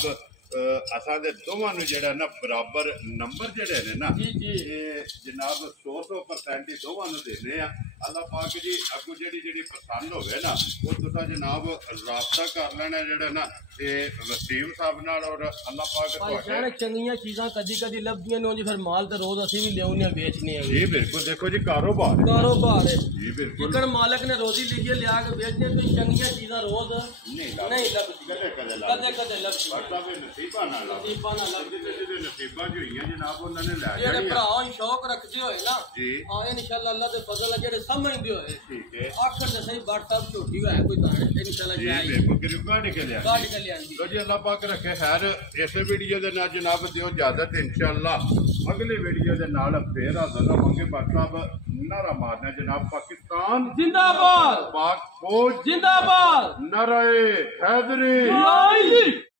ਅਸਾਂ ਦੇ ਦੋਵਾਂ ਨੂੰ ਜਿਹੜਾ ਨਾ ਬਰਾਬਰ ਨੰਬਰ ਜਿਹੜੇ ਨੇ ਨਾ ਜੀ ਜੀ ਇਹ ਜਨਾਬ 100% ਹੀ ਦੋਵਾਂ ਨੂੰ ਦੇਣੇ ਆ ਅੱਲਾਹ ਪਾਕ ਜੀ ਅੱਗੋਂ ਜਿਹੜੀ ਪਸੰਦ ਹੋਵੇ ਨਾ ਉਹ ਤੁਸੀਂ ਜਨਾਬ ਰਾਬਤਾ ਕਰ ਲੈਣਾ ਜਿਹੜਾ ਨਾ ਇਹ ਵਸੀਮ ਸਾਹਿਬ ਨਾਲ ਔਰ ਅੱਲਾਹ ਪਾਕ ਭਾਈ ਸ਼ਾਨ ਤੁਹਾਡੇ ਚੰਗੀਆਂ ਚੀਜ਼ਾਂ ਕਦੀ ਕਦੀ ਲੱਭਦੀਆਂ ਨੇ ਉਂਝ ਫਿਰ ਮਾਲ ਤੇ ਰੋਜ਼ ਅਸੀਂ ਵੀ ਲਿਆਉਣੇ ਵੇਚਨੇ ਆ ਜੀ ਬਿਲਕੁਲ ਦੇਖੋ ਜੀ ਕਾਰੋਬਾਰ ਹੈ। ਕਾਰੋਬਾਰ ਹੈ ਜੀ ਬਿਲਕੁਲ ਜਿੱਕਣ ਮਾਲਕ ਨੇ ਰੋਜ਼ੀ ਲਿਖੀ ਲਿਆ ਕੇ ਵੇਚਦੇ ਤੇ ਚੰਗੀਆਂ ਚੀਜ਼ਾਂ ਰੋਜ਼ ਨਹੀਂ ਨਹੀਂ ਲੱਭਦੀਆਂ ਕਦੇ ਕਦੇ ਕਦੇ ਲੱਭਦੀਆਂ ਸਾਹਿਬ ਇਹ ਨਸੀਬਾਂ ਨਾਲ ਨਸੀਬਾਂ ਨਾਲ ਲੱਭਦੀਆਂ ਜਿਹਦੇ ਨਸੀਬਾਂ ਚ ਹੋਈਆਂ ਜਨਾਬ ਉਹਨਾਂ ਨੇ ਲੈ ਜਿਹੜੇ ਜਾਣੀਆਂ ਭਰਾ ਸ਼ੌਕ ਰੱਖਦੇ ਹੋਏ ਨਾ ਜੀ ਆ ਇਨਸ਼ਾਅੱਲਾ ਅੱਲਾ ਦੇ ਫਜ਼ਲ ਨਾਲ ਜਿਹੜੇ ਸਮਝਦੇ ਹੋਏ ਠੀਕ ਹੈ ਆਖਰ ਦੇ ਸਹੀ ਬਟ ਸਾਹਿਬ ਝੋਟੀ ਹੋਇਆ ਕੋਈ ਦਾਣੇ ਇਨਸ਼ਾਅੱਲਾ ਜੀ ਜਾਈ ਬਿਲਕੁਲ ਕਿਰਪਾ ਨਿਕਲਿਆ ਗਾੜੀ ਕੇ ਲਿਆਂਦੀ ਲੋ ਜੀ ਅੱਲਾਹ ਪਾਕ ਰੱਖੇ ਖੈਰ ਇਸੇ ਵੀਡੀਓ ਦੇ ਨਾਲ ਜਨਾਬ ਦਿਓ ਇਜਾਜ਼ਤ ਇਨਸ਼ਾਅੱਲਾ ਅਗਲੀ ਵੀਡੀਓ ਦੇ ਨਾਲ ਫੇਰ ਹਾਜ਼ਰ ਹੋਵਾਂਗੇ ਬਾਕੀ ਨਾਰਾ ਮਾਰਨਾ ਜਨਾਬ ਪਾਕਿਸਤਾਨ जिंदाबाद पाक फौज जिंदाबाद नारे हैदरी जिंदाबाद